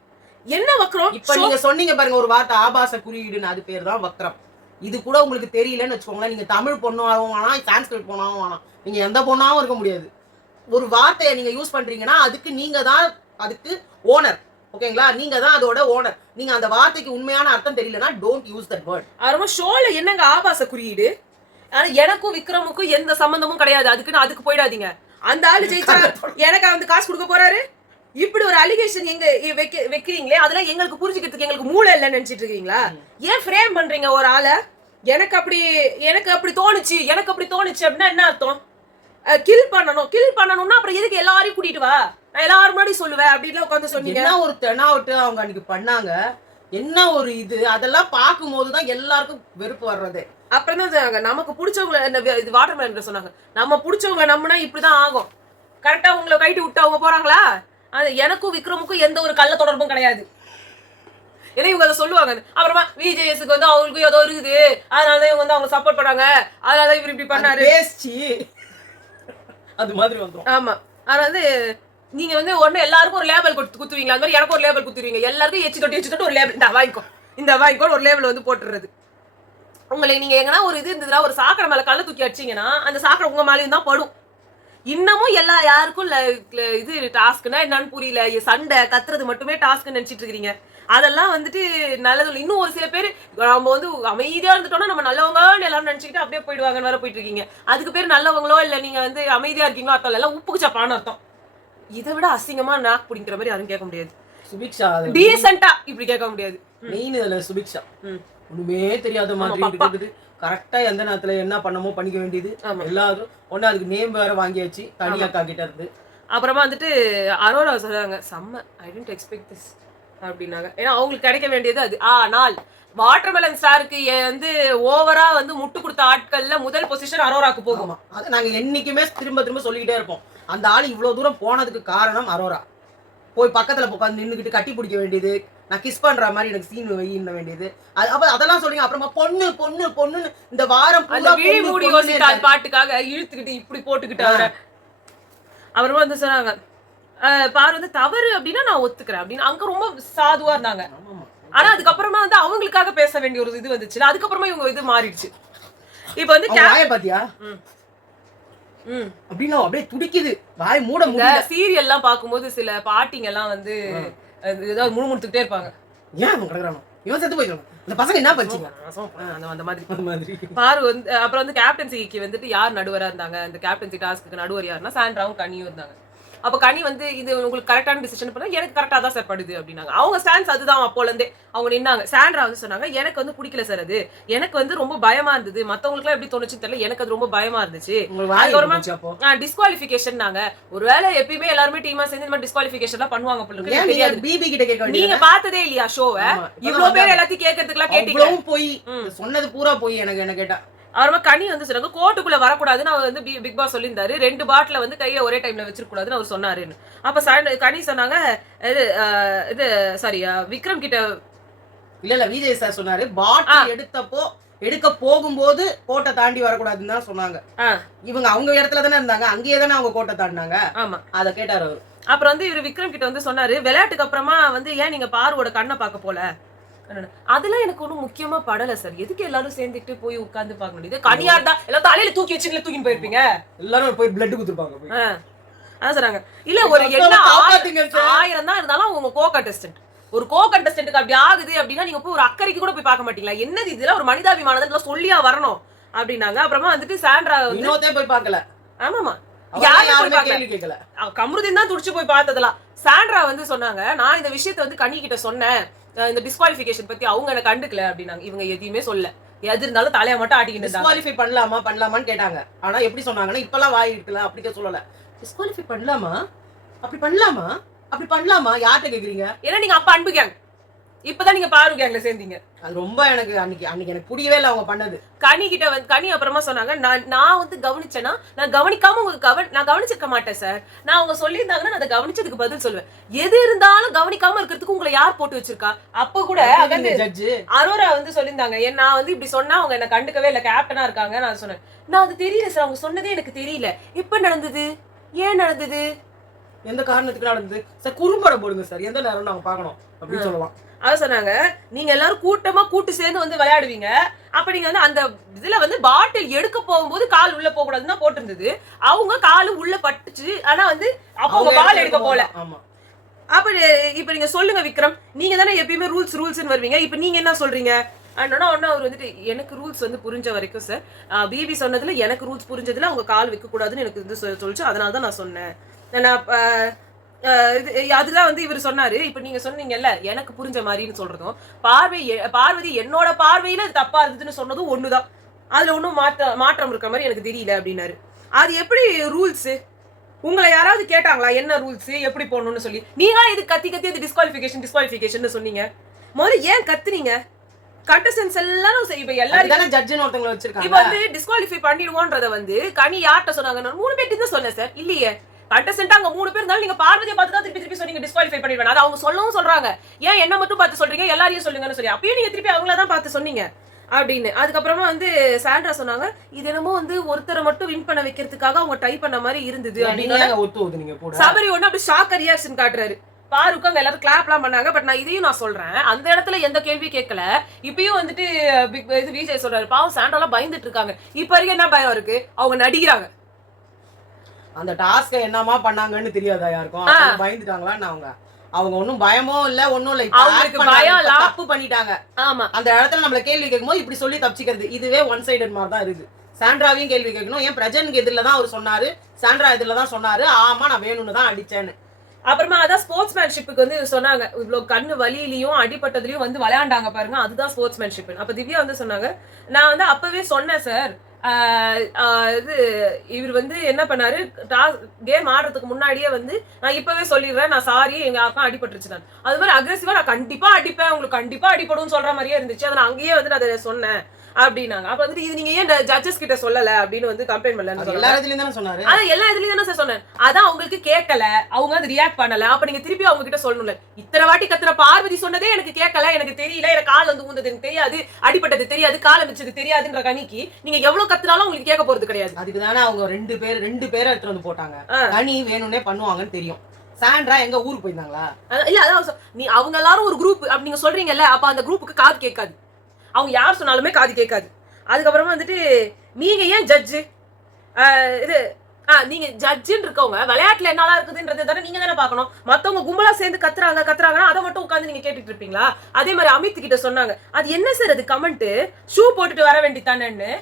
என்ன வக்ரம்? இப்ப நீங்க சொன்னீங்க பாருங்க ஒரு வார்த்தை ஆபாச குறியீடுன்னு, அது பேர் தான் வக்ரம். இது கூட உங்களுக்கு தெரியலன்னு வச்சுக்கோங்களேன். நீங்க தமிழ் பொண்ணாவும் வேணாம், சான்ஸ்கிரிட் பொண்ணாவும் வேணாம், நீங்க எந்த பொண்ணாவும் இருக்க முடியாது. ஒரு வார்த்தையை நீங்க யூஸ் பண்றீங்கன்னா அதுக்கு நீங்க தான் அதுக்கு ஓனர். ஓகேங்களா? நீங்க தான் அதோட ஓனர். நீங்க அந்த வார்த்தைக்கு உண்மையான அர்த்தம் தெரியலனா டோன்ட் யூஸ் தட் வேர்ட். அப்புறமா ஷோல என்னங்க ஆபாச குறியீடு? ஆனா எனக்கும் விக்ரமுக்கும் எந்த சம்பந்தமும் கிடையாது. அதுக்கு போயிடாதீங்க. அந்த ஆளு ஜெயிச்சா எனக்கு வந்து காசு கொடுக்க போறாரு. இப்படி ஒரு அலிகேஷன் எங்க வைக்கிறீங்களே, அதெல்லாம் எங்களுக்கு புரிஞ்சுக்கிறதுக்கு எங்களுக்கு மூளை இல்லைன்னு நினைச்சிட்டு இருக்கீங்களா? ஏன் ஃப்ரேம் பண்றீங்க ஒரு ஆளை? எனக்கு அப்படி தோணுச்சு அப்படின்னா என்ன அர்த்தம்? கில் பண்ணணும்னா அப்புறம் எதுக்கு எல்லாரையும் கூட்டிட்டு வா, நான் எல்லாரும் முன்னாடி சொல்லுவேன் அப்படின்னு உட்காந்து சொன்னீங்க. என்ன ஒரு தெனாவட்டு அவங்க அன்னைக்கு பண்ணாங்க, என்ன ஒரு இது, அதெல்லாம் பார்க்கும் போதுதான் எல்லாருக்கும் வெறுப்பு வர்றது. அப்புறம் தான் நமக்கு பிடிச்சவங்களை இது வாட்டர் மேலன் சொன்னாங்க, நம்ம பிடிச்சவங்க நம்மனா இப்படிதான் ஆகும். கரெக்டா உங்களை கைட்டு விட்டு அவங்க போறாங்களா? அது எனக்கும் விக்ரமுக்கும் எந்த ஒரு கள்ள தொடர்பும் கிடையாது. ஏன்னா இவங்க அதை சொல்லுவாங்க. அப்புறமா விஜேஎஸ்க்கு வந்து அவங்களுக்கும் ஏதோ இருக்குது, அதனாலதான் இவங்க வந்து அவங்க சப்போர்ட் பண்ணாங்க, அதனாலதான் இவர் இப்படி பண்ணாரு அது மாதிரி வந்துரும். ஆமா, அதாவது நீங்க வந்து ஒண்ணு எல்லாருக்கும் ஒரு லேபிள் குத்துவீங்க, அது மாதிரி எனக்கு ஒரு லேபிள் குத்துவீங்க. எல்லாருக்கும் எச்சு தொட்டு ஒரு லேபிள் இந்த வாங்கிக்கோ ஒரு லேபிள் வந்து போட்டுறது. உங்களை நீங்க எங்கன்னா ஒரு இது இருந்ததுன்னா ஒரு சாக்கடை மேல கல்ல தூக்கி அடிச்சீங்கன்னா அந்த சாக்கடை உங்க மேலேயும் தான் படும். இன்னமும் யாருக்கும் இது டாஸ்க்னா என்னன்னு புரியல. சண்டை கத்துறது மட்டுமே டாஸ்க்னு நினைச்சிட்டு இருக்கீங்க. அதெல்லாம் வந்துட்டு நல்லது. இன்னும் ஒரு சில பேர் நம்ம வந்து அமைதியா இருந்துட்டோம்னா நம்ம நல்லவங்கன்னு எல்லாரும் நினைச்சுக்கிட்டு அப்படியே போயிடுவாங்கன்னு வேற போயிட்டு இருக்கீங்க. அதுக்கு பேர் நல்லவங்களோ இல்ல நீங்க வந்து அமைதியா இருக்கீங்களோ அர்த்தம் எல்லாம் உப்புக்கு சப்பான அர்த்தம். இதை விட அசிங்கமா நாக் பிடிக்கிற மாதிரி யாரும் கேட்க முடியாது. சுபிக்ஷா டீசென்ட்டா இப்படி கேட்க முடியாது. மெயின் இதுல சுபிக்ஷா ஒண்ணுமே தெரியாத மாதிரி இருக்குது. கரெக்டா எந்த நேரத்துல என்ன பண்ணமோ பண்ணிக்க வேண்டியது எல்லாரும் ஒண்ணு. அதுக்கு நேம் வேற வாங்கியாச்சு தனி அக்கா கிட்ட இருந்து. அப்புறமா வந்துட்டு அரோரா சொல்றாங்க செம்ம, ஐ டோன்ட் எக்ஸ்பெக்ட் திஸ் அப்படின்னாங்க. ஏன்னா அவங்களுக்கு கிடைக்க வேண்டியது அது. ஆனால் வாட்டர்மெலன் ஸ்டாருக்கு வந்து ஓவரா வந்து முட்டு கொடுத்த ஆட்கள்ல முதல் பொசிஷன் அரோராக்கு போகும். அது நாங்க என்னைக்குமே திரும்ப சொல்லிக்கிட்டே இருப்போம். அந்த ஆள் இவ்வளவு தூரம் போனதுக்கு காரணம் அரோரா. போய் பக்கத்துல உட்காந்து நின்னுக்கிட்டு கட்டி பிடிக்க வேண்டியது, நான் கிஸ் பண்ற மாதிரி எனக்கு சீன் வையின வேண்டியது, அதெல்லாம் சொல்லுங்க. அப்புறமா பொண்ணு பொண்ணு பொண்ணுன்னு இந்த வாரம் பாட்டுக்காக இழுத்துக்கிட்டு இப்படி போட்டுக்கிட்டாங்க. அப்புறமா வந்து சொன்னாங்க பாரு வந்து தவறு அப்படின்னா நான் ஒத்துக்கிறேன் அப்படின்னு. அங்க ரொம்ப சாதுவா இருந்தாங்க. ஆனா அதுக்கப்புறமா வந்து அவங்களுக்காக பேச வேண்டிய ஒரு இது வந்துச்சு. அதுக்கப்புறமா இவங்க இது மாறிடுச்சு. இப்ப வந்து பாத்தியா அப்படின்னா அப்படியே துடிக்குது வாய் மூட முடியல. சீரியல் எல்லாம் பாக்கும்போது சில பாட்டிங்க எல்லாம் வந்து ஏதாவது முணுமுணுத்துக்கிட்டே இருப்பாங்க. ஏன் கிடக்குறானோ இவன் செத்து போயிட்டான், இந்த பசங்க என்ன பண்ணிச்சுங்க அந்த மாதிரி பாரு வந்து. அப்புறம் வந்து கேப்டன்சிக்கு வந்துட்டு யார் நடுவரா இருந்தாங்க, அந்த கேப்டன்சி டாஸ்க்கு நடுவர் யாருன்னா சாண்ட்ராவும் கனியும் இருந்தாங்க. அப்ப கனி வந்து இது உங்களுக்கு கரெக்டான டிசிஷன் பண்ணா எனக்கு கரெக்டா தான் சார் படுது அப்படின்னாங்க. அவங்க ஸ்டான்ஸ் அதுதான். அப்போல இருந்தே அவங்க நின்னாங்க. சாண்ட்ரா வந்து சொன்னாங்க எனக்கு வந்து பிடிக்கல சார், அது எனக்கு வந்து ரொம்ப பயமா இருந்தது, மத்தவங்களுக்கு எல்லாம் எப்படி தோணுச்சுன்னு தெரியல, எனக்கு அது ரொம்ப பயமா இருந்துச்சு. டிஸ்குவாலிஃபிகேஷன் நாங்க ஒருவேளை எப்பயுமே எல்லாருமே டீமா சேர்ந்து இந்த மாதிரி டிஸ்குவாலிஃபிகேஷன் எல்லாம் பண்ணுவாங்க போல இருக்கு. நீங்க பார்த்ததே இல்லையா ஷோவை? இவ்வளவு பேர் எல்லாத்தையும் கேட்கறதுக்கு எல்லாம் கேட்டீங்க. போய் சொன்னது பூரா போய் எனக்கு என்ன கேட்டா. அப்புறமா கனி வந்து சொன்னாங்க கோர்ட்டுக்குள்ள வரக்கூடாதுன்னு அவர் வந்து பிக் பாஸ் சொல்லியிருந்தாரு. 2 பாட்டில வந்து கையை ஒரே டைம்ல வச்சிருக்கூடாதுன்னு அவர் சொன்னாருன்னு. அப்ப கனி சொன்னாங்க இது சாரி விக்ரம் கிட்ட இல்ல விஜய் சார் சொன்னாரு பாட்டில் எடுக்க போகும்போது கோட்டை தாண்டி வரக்கூடாதுன்னு தான் சொன்னாங்க. இவங்க அவங்க இடத்துல தானே இருந்தாங்க, அங்கேயே தானே அவங்க கோட்டை தாண்டினாங்க. ஆமா, அதை கேட்டாரு அவரு. அப்புறம் வந்து இவர் விக்ரம் கிட்ட வந்து சொன்னாரு விளையாட்டுக்கு அப்புறமா வந்து ஏன் நீங்க பாருவோட கண்ணை பார்க்க போல. அதெல்லாம் எனக்கு ஒண்ணும் முக்கியமா படல சார். எதுக்கு எல்லாரும் சேர்ந்துட்டு போய் உட்கார்ந்து பார்க்க முடியுது? கனியா இருந்தா எல்லாம் தலையில தூக்கி வச்சுட்டு தூக்கின்னு போயிருப்பீங்க. எல்லாரும் போய் பிளட் குடுத்துப்பாங்க. அதான் சொல்றாங்க. இல்ல ஒரு என்ன 1000 தான் இருந்தாலும் உங்க கோ கண்டஸ்டன்ட், ஒரு கோ கண்டஸ்டன்ட்க்கு அப்படி ஆகுது அப்படின்னா நீங்க போய் ஒரு அக்கறைக்கு கூட போய் பார்க்க மாட்டீங்களா? என்னது இதெல்லாம் ஒரு மனிதாபிமானத்துல சொல்லியா வரணும் அப்படின்னாங்க. அப்புறமா வந்துட்டு சாண்ட்ரா இன்னொருத்தே போய் பார்க்கல. ஆமாமா, யாருமே கேள்வி கேட்கல. கமருதீன் தான் துடிச்சு போய் பார்த்ததெல்லாம். சாண்ட்ரா வந்து சொன்னாங்க நான் இந்த விஷயத்த வந்து கனி கிட்ட சொன்னேன், இந்த டிஸ்குவாலிஃபிகேஷன் பத்தி அவங்க எனக்கு கண்டுக்கல அப்படின்னாங்க. இவங்க எதையுமே சொல்ல, எது இருந்தாலும் தலையை மட்டும் ஆட்டிக்கிட்டு டிஸ்குவாலிஃபை பண்ணலாமான்னு கேட்டாங்க. ஆனா எப்படி சொன்னாங்கன்னா இப்பெல்லாம் வாய் இருக்குல்ல அப்படி சொல்லல. டிஸ்குவாலிஃபை பண்ணலாமா அப்படி பண்ணலாமா யார்கிட்ட கேக்குறீங்க? ஏன்னா நீங்க அப்ப அன்பு கேங், இப்பதான் நீங்க பாரு கேங்ல சேர்ந்தீங்க. அது ரொம்ப எனக்கு அன்னைக்கு எனக்கு புரியவே இல்லை அவங்க பண்ணது. கனி கிட்ட வந்து கனி அப்புறமா சொன்னாங்க, நான் வந்து கவனிச்சேன்னா நான் கவனிக்காம உங்களுக்கு நான் கவனிச்சிருக்க மாட்டேன் சார். நான் அவங்க சொல்லியிருந்தாங்கன்னா நான் அதை கவனிச்சதுக்கு பதில் சொல்லுவேன். எது இருந்தாலும் கவனிக்காம இருக்கிறதுக்கு உங்களை யார் போட்டு வச்சிருக்கா? அப்ப கூட ஜட்ஜ் அரோரா வந்து சொல்லியிருந்தாங்க, நான் வந்து இப்படி சொன்னா அவங்க என்ன கண்டுக்கவே இல்லை, கேப்டனா இருக்காங்க. நான் சொன்னேன், நான் அது தெரியல சார், அவங்க சொன்னதே எனக்கு தெரியல. எப்ப நடந்தது, ஏன் நடந்தது, எந்த காரணத்துக்கு நடந்தது சார், குறும்படம் போடுங்க சார், எந்த நேரம் நாங்க பாக்கணும் அப்படின்னு சொல்லலாம். அத சொன்னாங்க. நீங்க எல்லாரும் கூட்டு சேர்ந்து வந்து விளையாடுவீங்க. அப்ப நீங்க வந்து அந்த இதுல வந்து பாட்டில் எடுக்க போகும்போது கால் உள்ள போக கூடாதுன்னு போட்டிருந்தது. அவங்க காலு உள்ள பட்டுச்சு. ஆனா வந்து அப்ப அவங்க பால் எடுக்க போல. அப்ப இப்ப நீங்க சொல்லுங்க விக்ரம், நீங்க தானே எப்பயுமே ரூல்ஸ்னு வருவீங்க. இப்ப நீங்க என்ன சொல்றீங்க? ஆனா அவர் வந்துட்டு எனக்கு ரூல்ஸ் வந்து புரிஞ்ச வரைக்கும் சார், பிபி சொன்னதுல எனக்கு ரூல்ஸ் புரிஞ்சதுல அவங்க கால் வைக்க கூடாதுன்னு எனக்கு இது சொல்லிச்சு. அதனாலதான் நான் சொன்னேன். அதுதான் வந்து இவர் சொன்னாரு. இப்ப நீங்க சொன்னீங்கல்ல எனக்கு புரிஞ்ச மாதிரின்னு சொல்றதும், பார்வதி என்னோட பார்வையில அது தப்பா இருந்ததுன்னு சொன்னதும் ஒண்ணுதான். அதுல ஒன்னும் மாற்றம் இருக்கிற மாதிரி எனக்கு தெரியல அப்படின்னாரு. அது எப்படி ரூல்ஸ்? உங்களை யாராவது கேட்டாங்களா என்ன ரூல்ஸ் எப்படி போடணும்னு சொல்லி? நீங்க இது கத்தி அது டிஸ்குவாலிஃபிகேஷன் சொன்னீங்க. முதல்ல ஏன் கத்துனீங்க? கண்டஸ்டன்ஸ் எல்லாரும் இப்ப எல்லாரும் ஜட்ஜ்னு ஒருத்தவங்க வச்சிருக்காங்க. இப்ப வந்து டிஸ்குவாலிஃபை பண்ணிடுவோன்றத வந்து கனி யார்கிட்ட சொன்னாங்க? 3 பேர்ட்டு தான் சொன்னேன் சார். இல்லையே, கண்டஸ்டன்ட் அங்க 3 பேர் இருந்தாலும் நீங்க பார்வதியை பார்த்து தான் திருப்பி சொன்னீங்க டிஸ்குவாலிஃபை பண்ணிடுவேன். அது அவங்க சொல்லவும் சொல்றாங்க, ஏன் என்ன மட்டும் பார்த்து சொல்றீங்க, எல்லாரையும் சொல்லுங்கன்னு சொல்லி. அப்பயும் நீங்க திருப்பி அவங்கள தான் பார்த்து சொன்னீங்க அப்படின்னு. அதுக்கப்புறமா வந்து சாண்ட்ரா சொன்னாங்க, இது என்னமோ வந்து ஒருத்தரை மட்டும் வின் பண்ண வைக்கிறதுக்காக அவங்க ட்ரை பண்ண மாதிரி இருந்தது அப்படின்னு. சபரி ஒண்ணு அப்படி ஷாக் ரியாக்ஷன் காட்டுறாரு. பாருக்கு அங்க எல்லாரும் கிளாப்லாம் பண்ணாங்க. பட் நான் இதையும் நான் சொல்றேன், அந்த இடத்துல எந்த கேள்வியும் கேட்கல. இப்பயும் வந்துட்டு இது விஜய் சொல்றாரு, பாவம் சாண்ட்ராலாம் பயந்துட்டு இருக்காங்க. இப்ப வரைக்கும் என்ன பயம் இருக்கு? அவங்க நடிக்கிறாங்க. அந்த டாஸ்க என்னமா பண்ணாங்கன்னு தெரியாதா யாருக்கும்? பயந்துட்டாங்களான்னு அவங்க ஒன்னும் பயமும் இல்ல ஒன்னும் இல்ல. அவங்களுக்கு பயம் தப்பு பண்ணிட்டாங்க. ஆமா, அந்த இடத்துல நம்மள கேள்வி கேட்கும்போது இப்படி சொல்லி தப்பிச்சுக்கிறது இதுவே ஒன் சைடட் மாதிரி தான் இருக்கு. சாண்ட்ராவையும் கேள்வி கேட்கணும். ஏன் பிரஜனுக்கு எதிரில தான் அவர் சொன்னாரு, சாண்ட்ரா எதிரில தான் சொன்னாரு, ஆமா நான் வேணும்னு தான் அடிச்சேன்னு. அப்புறமா அதான் ஸ்போர்ட்ஸ்மேன்ஷிப்புக்கு வந்து சொன்னாங்க, இவ்வளவு கண்ணு வலியிலையும் அடிப்பட்டதுலயும் வந்து விளையாண்டாங்க பாருங்க, அதுதான் ஸ்போர்ட்ஸ்மேன்ஷிப். அப்ப திவ்யா வந்து சொன்னாங்க, நான் வந்து அப்பவே சொன்னேன் சார், இது இவர் வந்து என்ன பண்ணாரு, கேம் ஆடுறதுக்கு முன்னாடியே வந்து நான் இப்பவே சொல்லிடுறேன், நான் சாரி எங்க அக்கா அடிபட்டுருச்சு. நான் அது மாதிரி அக்ரெசிவா நான் கண்டிப்பா அடிப்பேன், உங்களுக்கு கண்டிப்பா அடிபடும் சொல்ற மாதிரியே இருந்துச்சு. அதை நான் அங்கேயே வந்து அதை சொன்னேன் அப்படின்னாங்க. அப்ப வந்து இது நீங்க ஏன் ஜட்ஜஸ் கிட்ட சொல்லல அப்படின்னு வந்து கம்ப்ளைண்ட் பண்ணல. எல்லா இதுலயும் தானே சொன்னாரு. அதான் எல்லா இதுலயும் தானே சார் சொன்னேன். அதான் உங்களுக்கு கேட்கல, அவங்க அது ரியாக்ட் பண்ணல. அப்ப நீங்க திருப்பி அவங்க கிட்ட சொல்லணும்ல, இத்தனை வாட்டி கத்துற பார்வதி சொன்னதே எனக்கு கேட்கல, எனக்கு தெரியல, எனக்கு கால் வந்து ஊந்தது எனக்கு தெரியாது, அடிப்பட்டது தெரியாது, காலம் வச்சது தெரியாதுன்ற கணிக்கு நீங்க எவ்வளவு கத்துனாலும் உங்களுக்கு கேட்க போறது கிடையாது. அதுக்கு தானே அவங்க ரெண்டு பேரை எடுத்து வந்து போட்டாங்க. கனி வேணும்னே பண்ணுவாங்கன்னு தெரியும். சாண்ட்ரா எங்க ஊருக்கு போயிருந்தாங்களா? இல்ல அதான் நீ அவங்க எல்லாரும் ஒரு குரூப் அப்படி நீங்க சொல்றீங்கல்ல, அப்ப அந்த குரூப்புக்கு காது கேட்காது, அவங்க யார் சொன்னாலுமே காது கேட்காது. அதுக்கப்புறமா வந்துட்டு நீங்க ஏன் ஜட்ஜு, இது நீங்க ஜட்ஜுன்னு இருக்கவங்க விளையாட்டுல என்னலாம் இருக்குதுன்றது தானே நீங்க தானே பாக்கணும். மத்தவங்க கும்பலா சேர்ந்து கத்துறாங்கன்னா அதை மட்டும் உட்காந்து நீங்க கேட்டுட்டு இருப்பீங்களா? அதே மாதிரி அமித் கிட்ட சொன்னாங்க, அது என்ன சார் அது கமெண்ட், ஷூ போட்டுட்டு வர வேண்டித்தானேன்னு.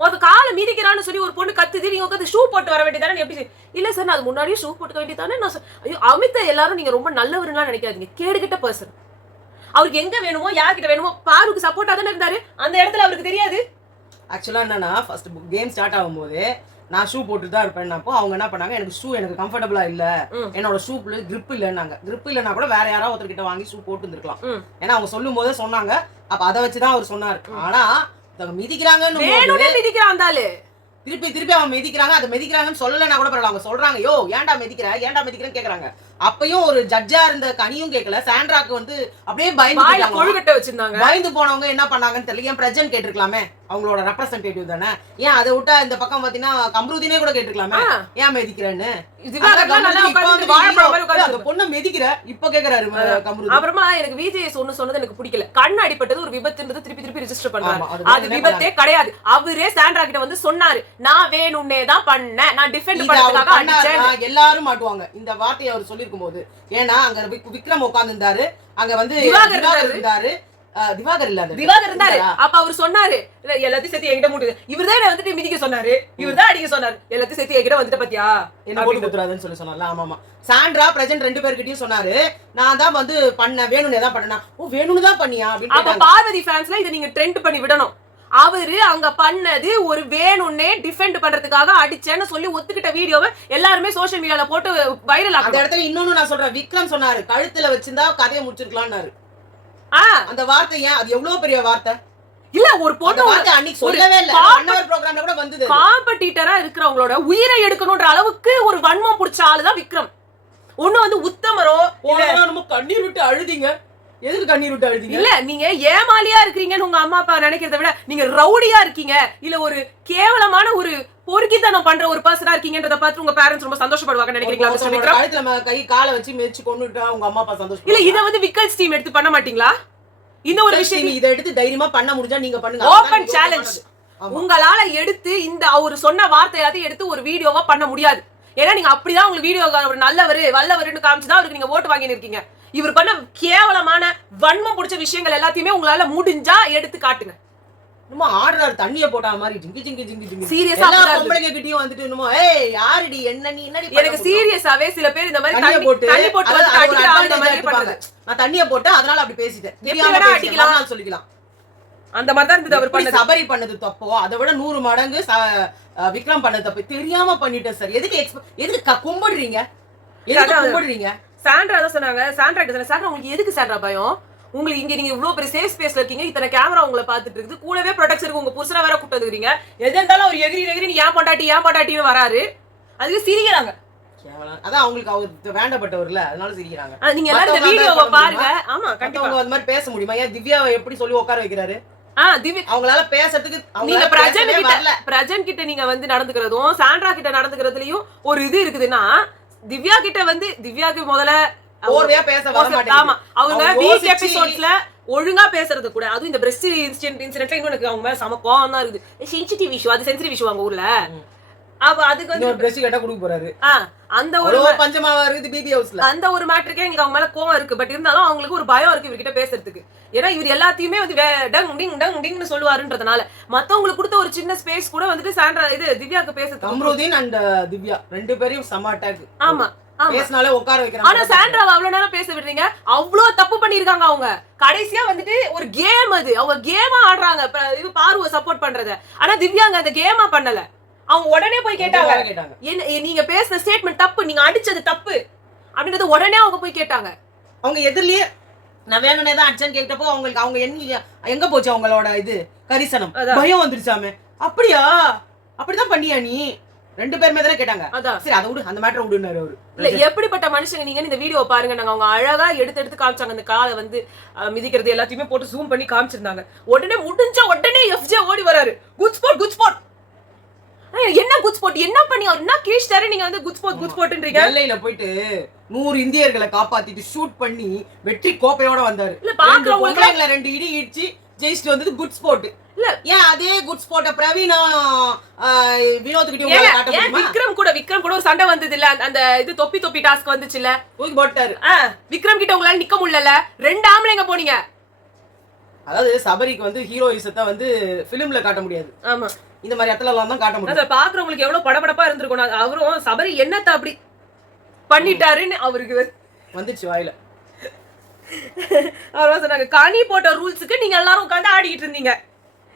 ஒரு காலை மிதிக்கிறான்னு சொல்லி ஒரு பொண்ணு கத்துது, நீங்க உட்காந்து ஷூ போட்டு வர வேண்டியதானே எப்படி? இல்ல சார் நான் அது முன்னாடியே ஷூ போட்டுக்க வேண்டியதானே. நான் ஐயோ அமித் எல்லாரும் நீங்க ரொம்ப நல்லவருன்னா நினைக்காதீங்க, கேடுகிட்ட பர்சன். அவருக்கு எங்க வேணுமோ யார்கிட்ட வேணுமோ பாருக்கு சப்போர்ட்டா தானே இருந்தாரு, அந்த இடத்துல அவருக்கு தெரியாது. ஆக்சுவலா என்னன்னா ஃபர்ஸ்ட் கேம் ஸ்டார்ட் ஆகும்போது நான் ஷூ போட்டு தான் இருப்பேன். அப்போ அவங்க என்ன பண்ணாங்க, எனக்கு ஷூ எனக்கு கம்ஃபர்டபுளா இல்ல, என்னோட ஷூப்ல கிரிப் இல்லைன்னாங்க. கிரிப் இல்லைன்னா கூட வேற யாராவது ஒருத்தர்கிட்ட வாங்கி ஷூ போட்டு இருந்திருக்கலாம். ஏன்னா அவங்க சொல்லும் போதே சொன்னாங்க. அப்ப அதை வச்சுதான் அவர் சொன்னாரு. ஆனா மிதிக்கிறாங்கன்னு மிதிக்கிறாந்தாலே திருப்பி அவங்க மிதிக்கிறாங்க. அதை மிதிக்கிறாங்கன்னு சொல்லலைன்னா கூட பரவாயில்ல, அவங்க சொல்றாங்க யோ ஏன்டா மிதிக்கிறேன்னு கேக்குறாங்க. அப்பயும் ஒரு ஜட்ஜா இருந்த கனியும் கேட்கல, சாண்ட்ராக்கு வந்து அப்படியே பயந்து போனவங்க என்ன பண்ணாங்கன்னு தெரியல. ஏன் பிரஜன் கேட்டிருக்கலாமே, அவங்களோட ரெப்ரசன்டேட்டிவ் தானே. ஏன் அதை விட்டா இந்த பக்கம் பாத்தீங்கன்னா கம்ருதினே கூட கேட்டிருக்கலாமே, ஏன் மிதிக்கிறேன்னு. பொண்ணு மிதிக்கிற இப்ப கேக்குறாரு கம்ருதி. அப்புறமா எனக்கு விஜய் சொன்னது எனக்கு பிடிக்கல. கண் அடிப்பட்டது ஒரு விபத்துன்றது திருப்பி ரிஜிஸ்டர் பண்றாரு. அது விபத்தே கிடையாது. அவரே சாண்ட்ரா கிட்ட வந்து சொன்னாரு, நான் வேணும்னே தான் பண்ணேன், நான் டிஃபெண்ட் பண்றதுக்காக அடிச்சேன். எல்லாரும் மாட்டுவாங்க இந்த வார்த்தையை அவர் சொல்லிருக்கும் போது. ஏன்னா அங்க விக்ரம் உட்கார்ந்து இருந்தாரு, அங்க வந்து திவாகர் இருந்தாரு. அப்ப அவர் சொன்னாரு எல்லாத்தையும் சேர்த்து என்கிட்ட மூட்டு, இவர்தான் வந்துட்டு மிதிக்க சொன்னாரு, இவர்தான் அடிக்க சொன்னாரு, எல்லாத்தையும் சேர்த்து என்கிட்ட வந்துட்டு பாத்தியா என்ன போட்டு குத்துறாதுன்னு சொல்லி சொன்னார்ல. ஆமா சாண்ட்ரா பிரஜன் 2 பேர்கிட்டயும் சொன்னாரு, நான் தான் வந்து பண்ண வேணும்னே தான் பண்ணனா. ஓ வேணும்னு தான் பண்ணியா அப்படின்னு. அப்ப பார்வதி ஃபேன்ஸ்ல இத நீங்க ட்ரெண்ட் பண்ணி விடணும். அவரு அங்க பண்ணது ஒரு வேணும்னே டிஃபெண்ட் பண்றதுக்காக அடிச்சேன்னு சொல்லி ஒத்துக்கிட்ட வீடியோவை எல்லாருமே சோஷியல் மீடியால போட்டு வைரல் ஆகும். அந்த இடத்துல இன்னொன்னு நான் சொல்றேன், விக்ரம் சொன்னாரு கழுத்துல வச்சிருந்தா கதையை முடிச்சிருக்கலாம்னாரு. அந்த வார்த்தை ஏன் அது எவ்வளவு பெரிய வார்த்தை இல்ல, ஒரு பொண்ணு வார்த்தை அன்னைக்கு சொல்லவே இல்ல. அன்னவர் ப்ரோகிராம்ல கூட வந்தது. காம்படிட்டரா இருக்கிறவங்களோட உயிரை எடுக்கணும்ன்ற அளவுக்கு ஒரு வன்மம் பிடிச்ச ஆளுதான் விக்ரம். ஒண்ணு வந்து உத்தமரோ நம்ம கண்ணீர் விட்டு அழுதிங்க. எதுக்கு கண்ணீர் விட்டு அழுதிங்க? இல்ல, நீங்க ஏமாலியா இருக்கீங்கன்னு உங்க அம்மா அப்பா நினைக்கிறத விட நீங்க ரவுடியா இருக்கீங்க, இல்ல ஒரு கேவலமான ஒரு பொறுக்கித்தனம் பண்ற ஒரு பர்சனா இருக்கீங்கன்றத பார்த்து உங்க பேரண்ட்ஸ் ரொம்ப சந்தோஷப்படுவாங்க நினைக்கிறீங்களா மிஸ்டர் விக்ரம்? கழுத்துல கை காலை வச்சு மிதிச்சு கொன்னுட்டா உங்க அம்மா அப்பா சந்தோஷம் இல்ல, இத வந்து விக்கல்ஸ் டீம் எடுத்து பண்ண மாட்டீங்களா? இந்த ஒரு விஷயம் இத எடுத்து தைரியமா பண்ண முடிஞ்சா நீங்க பண்ணுங்க. Open challenge. உங்களால எடுத்து இந்த அவர் சொன்ன வார்த்தை எல்லாத்தையும் எடுத்து ஒரு வீடியோவா பண்ண முடியாது. ஏன்னா நீங்க அப்படிதான் உங்களுக்கு வீடியோ ஒரு நல்லவரு வல்லவருன்னு காமிச்சுதான் அவருக்கு நீங்க ஓட்டு வாங்கி இருக்கீங்க. இவர் பண்ண கேவலமான வன்மம் பிடிச்ச விஷயங்கள் எல்லாத்தையுமே உங்களால முடிஞ்சா எடுத்து காட்டுங்க. நம்ம ஆர்டர் தண்ணிய போட்டா மாதிரி ஜிங்கி ஜிங்கி ஜிங்கி ஜிங்கி சீரியஸா எல்லா பொம்பளைங்க கிட்டயும் வந்துட்டு என்னமோ ஏய் யாரடி என்ன நீ என்னடி எனக்கு சீரியஸாவே சில பேர் இந்த மாதிரி தண்ணி போட்டு வந்து அடிக்கிற மாதிரி பண்றது. நான் தண்ணிய போட்டு அதனால அப்படி பேசிட்டேன். தெரியாம அடிக்கலாம் சொல்லிக்கலாம். அந்த மாதிரி தான் இருந்தது அவர் பண்ணது. சபரி பண்ணது தப்போ அதை விட 100 மடங்கு விக்ரம் பண்ணது தப்பு. தெரியாம பண்ணிட்டேன் சார். எதுக்கு கும்பிடுறீங்க? எதுக்கு கும்பிடுறீங்க? சாண்ட்ரா தான் சொன்னாங்க. சாண்ட்ரா கிட்ட சாண்ட்ரா உங்களுக்கு எதுக்கு சாண்ட்ரா பயம்? உங்களுக்கு இங்க நீங்க இவ்வளவு பெரிய சேஃப் ஸ்பேஸ்ல இருக்கீங்க, இத்தனை கேமரா உங்களை பாத்துட்டு இருக்குது, கூடவே ப்ரொடக்ஷன் இருக்கு, உங்க புருஷனா வேற கூட்டு வந்துக்கிறீங்க. எது இருந்தாலும் அவர் எகிரி ஏன் பாட்டாட்டின்னு வராரு. அதுக்கு சிரிக்கிறாங்க. அதான் அவங்களுக்கு அவர் வேண்டப்பட்டவர்ல, அதனால சிரிக்கிறாங்க. நீங்க எல்லாரும் இந்த வீடியோவை பாருங்க. ஆமா கண்டிப்பா அந்த மாதிரி பேச முடியுமா? ஏன் திவ்யாவை எப்படி சொல்லி உட்கார வைக்கிறாரு? திவ்யா அவங்களால பேசுறதுக்கு நீங்க பிரஜன் கிட்ட நீங்க வந்து நடந்துக்கிறதும் சாண்ட்ரா கிட்ட நடந்துக்கிறதுலயும் ஒரு இது இருக்குதுன்னா, திவ்யா கிட்ட வந்து திவ்யாக்கு முதல்ல ஓர்வையா பேச வர மாட்டேங்குது. ஆமா, அவங்க வீக் எபிசோட்ஸ்ல ஒழுங்கா பேசுறது கூட, அதுவும் இந்த பிரஸ்ட் இன்சிடென்ட்ல இன்னும் எனக்கு அவங்க மேல சம கோவம் தான் இருக்குது. சென்சிட்டிவ் இஷ்யூ, அது சென்சிட்டிவ் இஷ்யூ அவங்க ஊர்ல. அப்ப அதுக்கு வந்து பிரஸ்ட் கேட்டா கொடுக்க போறாரு. அந்த ஒரு பஞ்சமாவா இருக்குது பிபி ஹவுஸ்ல. அந்த ஒரு மேட்டருக்கே எனக்கு அவங்க மேல கோவம் இருக்கு. பட் இருந்தாலும் அவங்களுக்கு ஒரு பயம் இருக்கு இவர்கிட்ட பேசுறதுக்கு. ஏன்னா இவர் எல்லாத்தையுமே வந்து டங் டிங் டங் டிங்னு சொல்லுவாருன்றதுனால மத்தவங்களுக்கு கொடுத்த ஒரு சின்ன ஸ்பேஸ் கூட வந்துட்டு சாண்ட்ரா இது திவ்யாக்கு பேசுறது. அம்ருதீன் அண்ட் திவ்யா ரெண்டு பேரையும் சம அட்டாக். ஆமா, பேசினாலே உட்கார வைக்கிறாங்க. ஆனா சாண்ட்ராவை அவ்வளவு நேரம் பேச விடுறீங்க. அவ்வளவு தப்பு பண்ணிருக்காங்க அவங்க. கடைசியா வந்துட்டு ஒரு கேம், அது அவங்க கேமா ஆடுறாங்க. இது பார்வை சப்போர்ட் பண்றத. ஆனா திவ்யாங்க அந்த கேமா பண்ணல. அவங்க உடனே போய் கேட்டாங்க, நீங்க பேசுன ஸ்டேட்மெண்ட் தப்பு, நீங்க அடிச்சது தப்பு அப்படின்றது உடனே அவங்க போய் கேட்டாங்க. அவங்க எதிரிலேயே நான் வேணும்னே தான் அடிச்சேன்னு கேட்டப்போ அவங்களுக்கு அவங்க எங்க போச்சு அவங்களோட இது கரிசனம், பயம் வந்துருச்சாமே. அப்படியா? அப்படிதான் பண்ணியா நீ? ரெண்டு பேருமே தானே கேட்டாங்க. சரி அதை விடு, அந்த மேட்டரை விடுனாரு அவரு. இல்ல எப்படிப்பட்ட மனுஷங்க நீங்க இந்த வீடியோ பாருங்க. நாங்க அவங்க அழகா எடுத்து காமிச்சாங்க. அந்த காலை வந்து மிதிக்கிறது எல்லாத்தையுமே போட்டு ஜூம் பண்ணி காமிச்சிருந்தாங்க. உடனே முடிஞ்ச உடனே எஃப்ஜே ஓடி வராரு. Good spot. என்ன குட் ஸ்பாட் என்ன பண்ணி அவர் என்ன கேஷ்டாரு? நீங்க வந்து குட் ஸ்பாட்ன்றீங்க. எல்லையில போயிட்டு 100 இந்தியர்களை காப்பாத்திட்டு ஷூட் பண்ணி வெற்றி கோப்பையோட வந்தாரு. இல்ல பாக்குறவங்க 2 இடி இடிச்சு ஜெயிச்சிட்டு வந்தது குட் ஸ்பாட். இல்ல ஏன் அதே குட் ஸ்பாட்ட பிரவீனா வினோத்கிட்ட காட்ட முடியுமா? விக்ரம் கூட ஒரு சண்டை வந்தது இல்ல? அந்த இது தொப்பி டாஸ்க் வந்துச்சு இல்ல, தூக்கி போட்டாரு. விக்ரம் கிட்ட உங்களால நிக்க முடியல. 2 ஆம்பளைங்க போனீங்க. அதாவது சபரிக்கு வந்து ஹீரோயிசத்தை வந்து பிலிம்ல காட்ட முடியாது. ஆமா, இந்த மாதிரி இடத்துல எல்லாம் தான் காட்ட முடியும். பாக்குறவங்களுக்கு எவ்வளவு படபடப்பா இருந்திருக்கும். அவரும் சபரி என்னத்த அப்படி பண்ணிட்டாருன்னு அவருக்கு வந்துச்சு வாயில. அவர் சொன்னாங்க கனி போட்ட ரூல்ஸுக்கு நீங்க எல்லாரும் உட்கார்ந்து ஆடிட்டு இருந்தீங்க.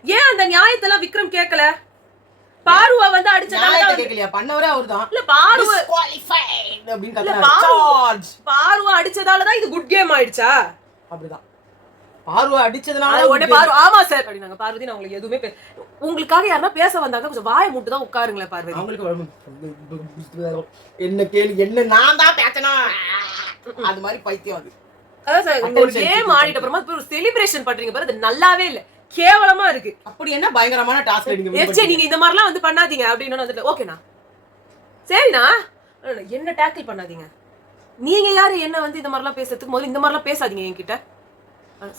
ஏன் அந்த நியாயத்தெல்லாம் விக்ரம் கேட்கல? பாருவா வந்து அடிச்சதால கேட்கலையா? பண்ணவரே அவர்தான். இல்ல பாருவா குவாலிஃபைட் அப்படினு கத்துறாரு. பாருவா அடிச்சதால தான் இது குட் கேம் ஆயிடுச்சா? அப்படிதான். பார்வை அடிச்சதுனால உடனே ஆமா சார் அப்படினாங்க. பார்வதி நான் உங்களுக்கு எதுவுமே உங்களுக்காக யாரா பேச வந்தாங்க, கொஞ்சம் வாயை மூட்டு தான் உட்காருங்களேன் பார்வதி. அவங்களுக்கு என்ன கேளு, என்ன நான் தான் பேசணும் அது மாதிரி பைத்தியம் அது. அதான் சார் ஒரு கேம் ஆடிட்ட அப்புறமா ஒரு செலிப்ரேஷன் பண்றீங்க பாரு, அது நல்லாவே இல்ல, கேவலமா இருக்கு. அப்படி என்ன பயங்கரமான டாஸ்க் எடுங்க எஃப்ஜே நீங்க இந்த மாதிரிலாம் வந்து பண்ணாதீங்க அப்படின்னு வந்துட்டு ஓகேண்ணா சரிண்ணா என்ன டேக்கிள் பண்ணாதீங்க. நீங்க யாரு என்ன வந்து இந்த மாதிரிலாம் பேசுறதுக்கு? முதல்ல இந்த மாதிரிலாம் பேசாதீங்க என்கிட்ட.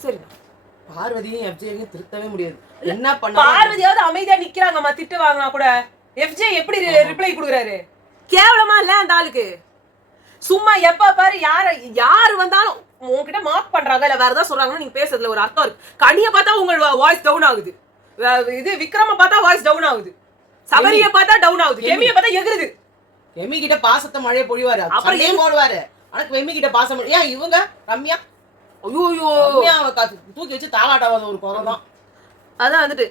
சரிண்ணா. பார்வதியும் எஃப்ஜேயும் திருத்தவே முடியாது. என்ன பண்ண பார்வதியாவது அமைதியா நிக்கிறாங்கம்மா, திட்டு வாங்கினா கூட எஃப்ஜே எப்படி ரிப்ளை கொடுக்குறாரு? கேவலமா இல்ல அந்த ஆளுக்கு? சும்மா எப்ப பாரு யாரு வந்தாலும் உங்ககிட்ட மார்க் பண்றாங்க இல்ல வேற ஏதாவது சொல்றாங்கன்னா நீங்க பேசுறதுல ஒரு அர்த்தம் இருக்கு. கனியை பார்த்தா உங்க வாய்ஸ் டவுன் ஆகுது, இது விக்ரம பார்த்தா வாய்ஸ் டவுன் ஆகுது, சபரியை பார்த்தா டவுன் ஆகுது, கெமியை பார்த்தா எகுறுது. கெமி கிட்ட பாசத்தை மழையை பொழிவாரு, அப்புறம் ஏன் போடுவாரு. ஆனா கெமி கிட்ட பாசம் ஏன் இவங்க ரம்யா தூக்கி வச்சு தாளாட்டாவாத ஒரு குறை தான். அதான் வந்துட்டு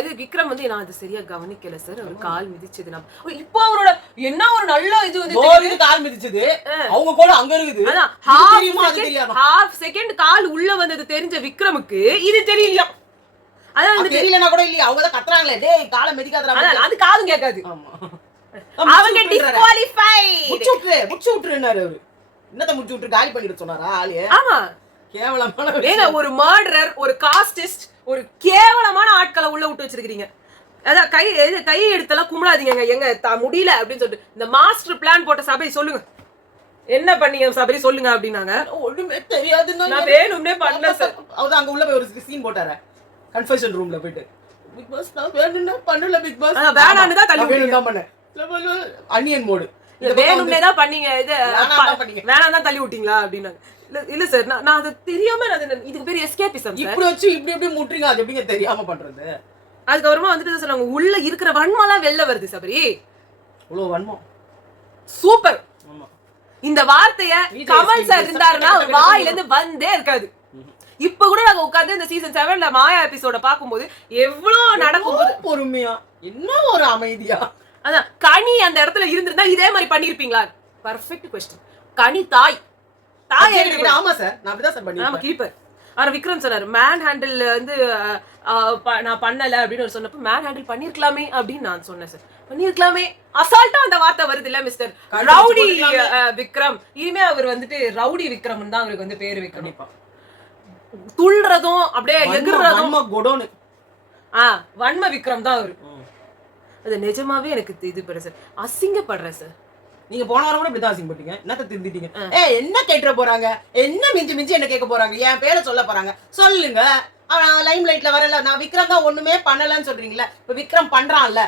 இது விக்ரம் வந்து நான் அது சரியா கவனிக்கல சார், அவர் கால் மிதிச்சது நான் இப்போ அவரோட என்ன ஒரு நல்ல இது வந்து கால் மிதிச்சது அவங்க கூட அங்க இருக்குது. அதான் half second கால் உள்ள வந்தது தெரிஞ்ச விக்ரமுக்கு இது தெரியலையா? அதான் வந்து தெரியலனா கூட இல்லையா, அவங்க தான் கத்துறாங்களே டேய் காலை மிதிக்காதடா, அது காதும் கேட்காது. ஆமா அவங்க டிஸ்குவாலிஃபை முச்சு விட்டுறாரு அவரு. என்னத முச்சு விட்டு காலி பண்ணிட்டு சொன்னாரா ஆளே? ஆமா கேவலமான ஏங்க ஒரு மர்டரர், ஒரு காஸ்டிஸ்ட், ஒரு கேவலமான ஆட்களை உள்ள விட்டு வச்சிருக்கீங்க. அதான் கையை எடுத்தெல்லாம் கும்பிடாதீங்க எங்க முடியல அப்படின்னு சொல்லிட்டு. இந்த மாஸ்டர் பிளான் போட்ட சபரி சொல்லுங்க என்ன பண்ணீங்க சபரி சொல்லுங்க அப்படின்னாங்க. ஒண்ணுமே தெரியாது நான் வேணும்னே பண்ணல சார். அவர் அங்க உள்ள போய் ஒரு சீன் போட்டாரு கன்ஃபெஷன் ரூம்ல போயிட்டு, பிக் பாஸ் நான் வேணும்னா பண்ணல, பிக் பாஸ் வேணான்னு தான் தள்ளி விட்டீங்க. பண்ணேன் அனியன் மோடு வேணும்னே தான் பண்ணீங்க, இது வேணாம் தான் தள்ளி விட்டீங்களா அப்படின்னாங்க. இல்ல சார் நான் அது தெரியாம இதுக்கு பேர் எஸ்கேபிசம். இப்படி வச்சு இப்படி முட்றீங்க, அது எப்படிங்க தெரியாம பண்றது? அதுக்கப்புறமா வந்துட்டு சொன்னாங்க உள்ள இருக்கிற வன்மம்லாம் வெளில வருது சபரி. இவ்வளவு வன்மம் சூப்பர். இந்த வார்த்தைய கமல் சார் இருந்தாருன்னா வாயில இருந்து வந்தே இருக்காது. இப்ப கூட நாங்க உட்கார்ந்து இந்த சீசன் 7ல மாயா எபிசோட பாக்கும்போது எவ்வளவு நடக்கும்போது பொறுமையா என்ன ஒரு அமைதியா. அதான் கனி அந்த இடத்துல இருந்திருந்தா இதே மாதிரி பண்ணிருப்பீங்களா? Perfect question. கனி தாய் ஆமா சார் நான் அப்படிதான் சார் பண்ணி நாம கீப்பர். ஆனா விக்ரம் சொன்னாரு மேன் ஹேண்டில் வந்து நான் பண்ணல அப்படின்னு சொன்னப்ப மேன் ஹேண்டில் பண்ணிருக்கலாமே அப்படின்னு நான் சொன்னேன் சார். பண்ணிருக்கலாமே அசால்ட்டா அந்த வார்த்தை வருது இல்ல மிஸ்டர் ரவுடி விக்ரம். இனிமே அவர் வந்துட்டு ரவுடி விக்ரம் தான் அவருக்கு வந்து பேரு வைக்கணும். துள்றதும் அப்படியே எகுறதும் வன்ம விக்ரம் தான் அவரு. அது நிஜமாவே எனக்கு இது பண்ற சார், அசிங்கப்படுறேன் சார். நீங்க போன வாரம் கூட இப்படிதான் அசிங்கப்பட்டீங்க. என்னத்த திருந்திட்டீங்க? என்ன கேட்க போறாங்க, என்ன மிஞ்சி என்ன கேட்க போறாங்க, என் பேரை சொல்ல போறாங்க, சொல்லுங்க. லைம் லைட்ல வரல, நான் விக்ரம் தான் ஒண்ணுமே பண்ணலன்னு சொல்றீங்களா? இப்ப விக்ரம் பண்றான்ல,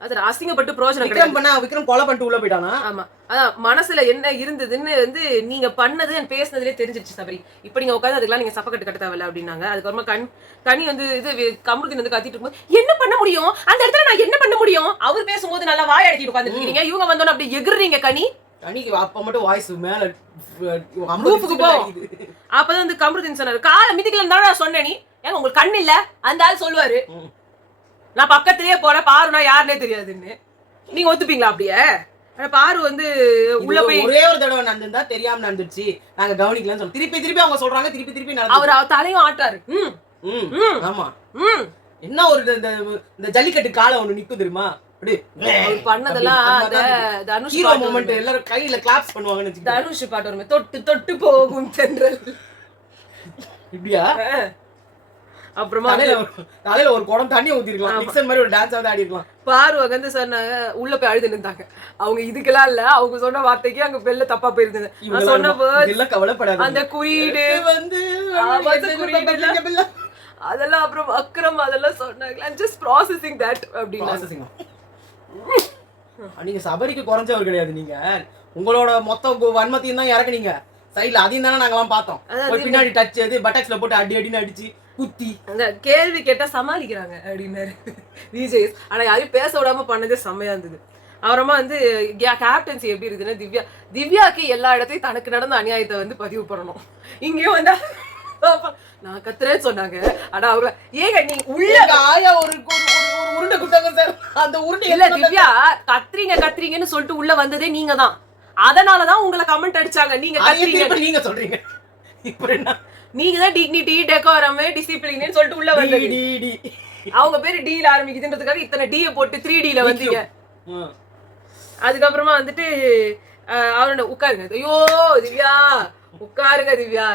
அது அசிங்கப்பட்டு பிரயோஜனம் விக்ரம் பண்ணா விக்ரம் கொலை பண்ணிட்டு உள்ள போயிட்டானா? ஆமா அதான் மனசுல என்ன இருந்ததுன்னு வந்து நீங்க பண்ணது பேசுனதுலேயே தெரிஞ்சிருச்சு சபரி. இப்ப நீங்க உட்காந்து அதுக்கெல்லாம் நீங்க சப்பக்கட்டு கட்ட தேவையில்ல அப்படின்னாங்க. அதுக்கப்புறமா கனி வந்து இது கமருதீன் வந்து கத்திட்டு இருக்கும்போது என்ன பண்ண முடியும் அந்த இடத்துல, நான் என்ன பண்ண முடியும்? அவர் பேசும்போது நல்லா வாய் அடக்கிட்டு உட்காந்துட்டு இருக்கீங்க, இவங்க வந்தோன்னு அப்படி எகுறீங்க. கனிக்கு அப்ப மட்டும் வாய்ஸ் மேல ரூஃபுக்கு போகும். அப்பதான் வந்து கமருதீன் சொன்னாரு காலை மிதிக்கலன்னு தான் நான் சொன்னேன். நீ ஏங்க உங்களுக்கு கண் இல்ல? அந்த ஆள் சொல்லுவாரு நான் பக்கத்திலேயே போல பாருனா யாருன்னே தெரியாதுன்னு. நீங்க ஒத்துப்பீங்களா? அப்படியே பாரு வந்து உள்ள போய் ஒரே ஒரு தடவை நடந்துதான் தெரியாம நடந்துச்சு, நாங்க கவனிக்கலன்னு சொல்லி திருப்பி அவங்க சொல்றாங்க. திருப்பி அவர் தலையும் ஆட்டாரு. ஆமா என்ன ஒரு இந்த ஜல்லிக்கட்டு காலை ஒண்ணு நிக்கும் தெரியுமா? பண்ணதெல்லாம் தனுஷ் மொமெண்ட் எல்லாரும் கையில கிளாப்ஸ் பண்ணுவாங்கன்னு தனுஷ் பாட்டு வருமே, தொட்டு தொட்டு போகும் தென்றல் இப்படியா? அப்புறமா தலையில ஒரு குடம் தண்ணி ஊத்திருக்கலாம், மிக்சர் மாதிரி ஒரு டான்ஸ் ஆடி இருக்கலாம். பாரு வந்து சொன்னாங்க உள்ள போய் அழுது நின்றாங்க. அவங்க இதுக்கெல்லாம் இல்ல, அவங்க சொன்ன வார்த்தைக்கு அங்க பெல்ல தப்பா போயிருந்தது. நான் சொன்ன கவலைப்படாது அந்த குறியீடு வந்து அதெல்லாம் அப்புறம் அக்ரம் அதெல்லாம் சொன்னாங்க. ஜஸ்ட் ப்ராசஸிங் தட் அப்படின்னு. நீங்க சபரிக்கு குறைஞ்சவர் கிடையாது. நீங்க உங்களோட மொத்த வன்மத்தையும் தான் இறக்குனீங்க சைட்ல, அதையும் தானே நாங்கெல்லாம் பார்த்தோம். பின்னாடி டச் அது பட்டாக்ஸ்ல போட்டு அடின்னு அடிச்சு குத்தி அந்த கேள்வி கேட்டா சமாளிக்கிறாங்க அப்படின்னாரு விஜய். ஆனா யாரையும் பேச விடாம பண்ணதே செம்மையா இருந்தது. அப்புறமா வந்து கேப்டன்சி எப்படி இருக்குதுன்னா திவ்யாக்கு எல்லா இடத்தையும் தனக்கு நடந்த அநியாயத்தை வந்து பதிவு பண்ணணும். இங்கேயும் வந்தா நான் கத்துறேன்னு சொன்னாங்க. ஆனா அவங்க ஏங்க நீங்க உள்ள ஆயா ஒரு உருண்டை குட்டாங்க சார், அந்த உருண்டை இல்ல திவ்யா கத்துறீங்கன்னு சொல்லிட்டு உள்ள வந்ததே நீங்க தான். அதனாலதான் உங்களை கமெண்ட் அடிச்சாங்க. நீங்க சொல்றீங்க இப்ப என்ன? நீங்க தான் டிக்னிட்டி டெக்கோரம் டிசிப்ளின் சொல்லிட்டு உள்ள வந்தீங்க. அவங்க பேரு டீல ஆரம்பிக்குதுன்றதுக்காக இத்தனை டீயை போட்டு 3Dல வந்தீங்க. அதுக்கப்புறமா வந்துட்டு அவரோட உட்காருங்க, ஐயோ திவ்யா உட்காருங்க திவ்யா,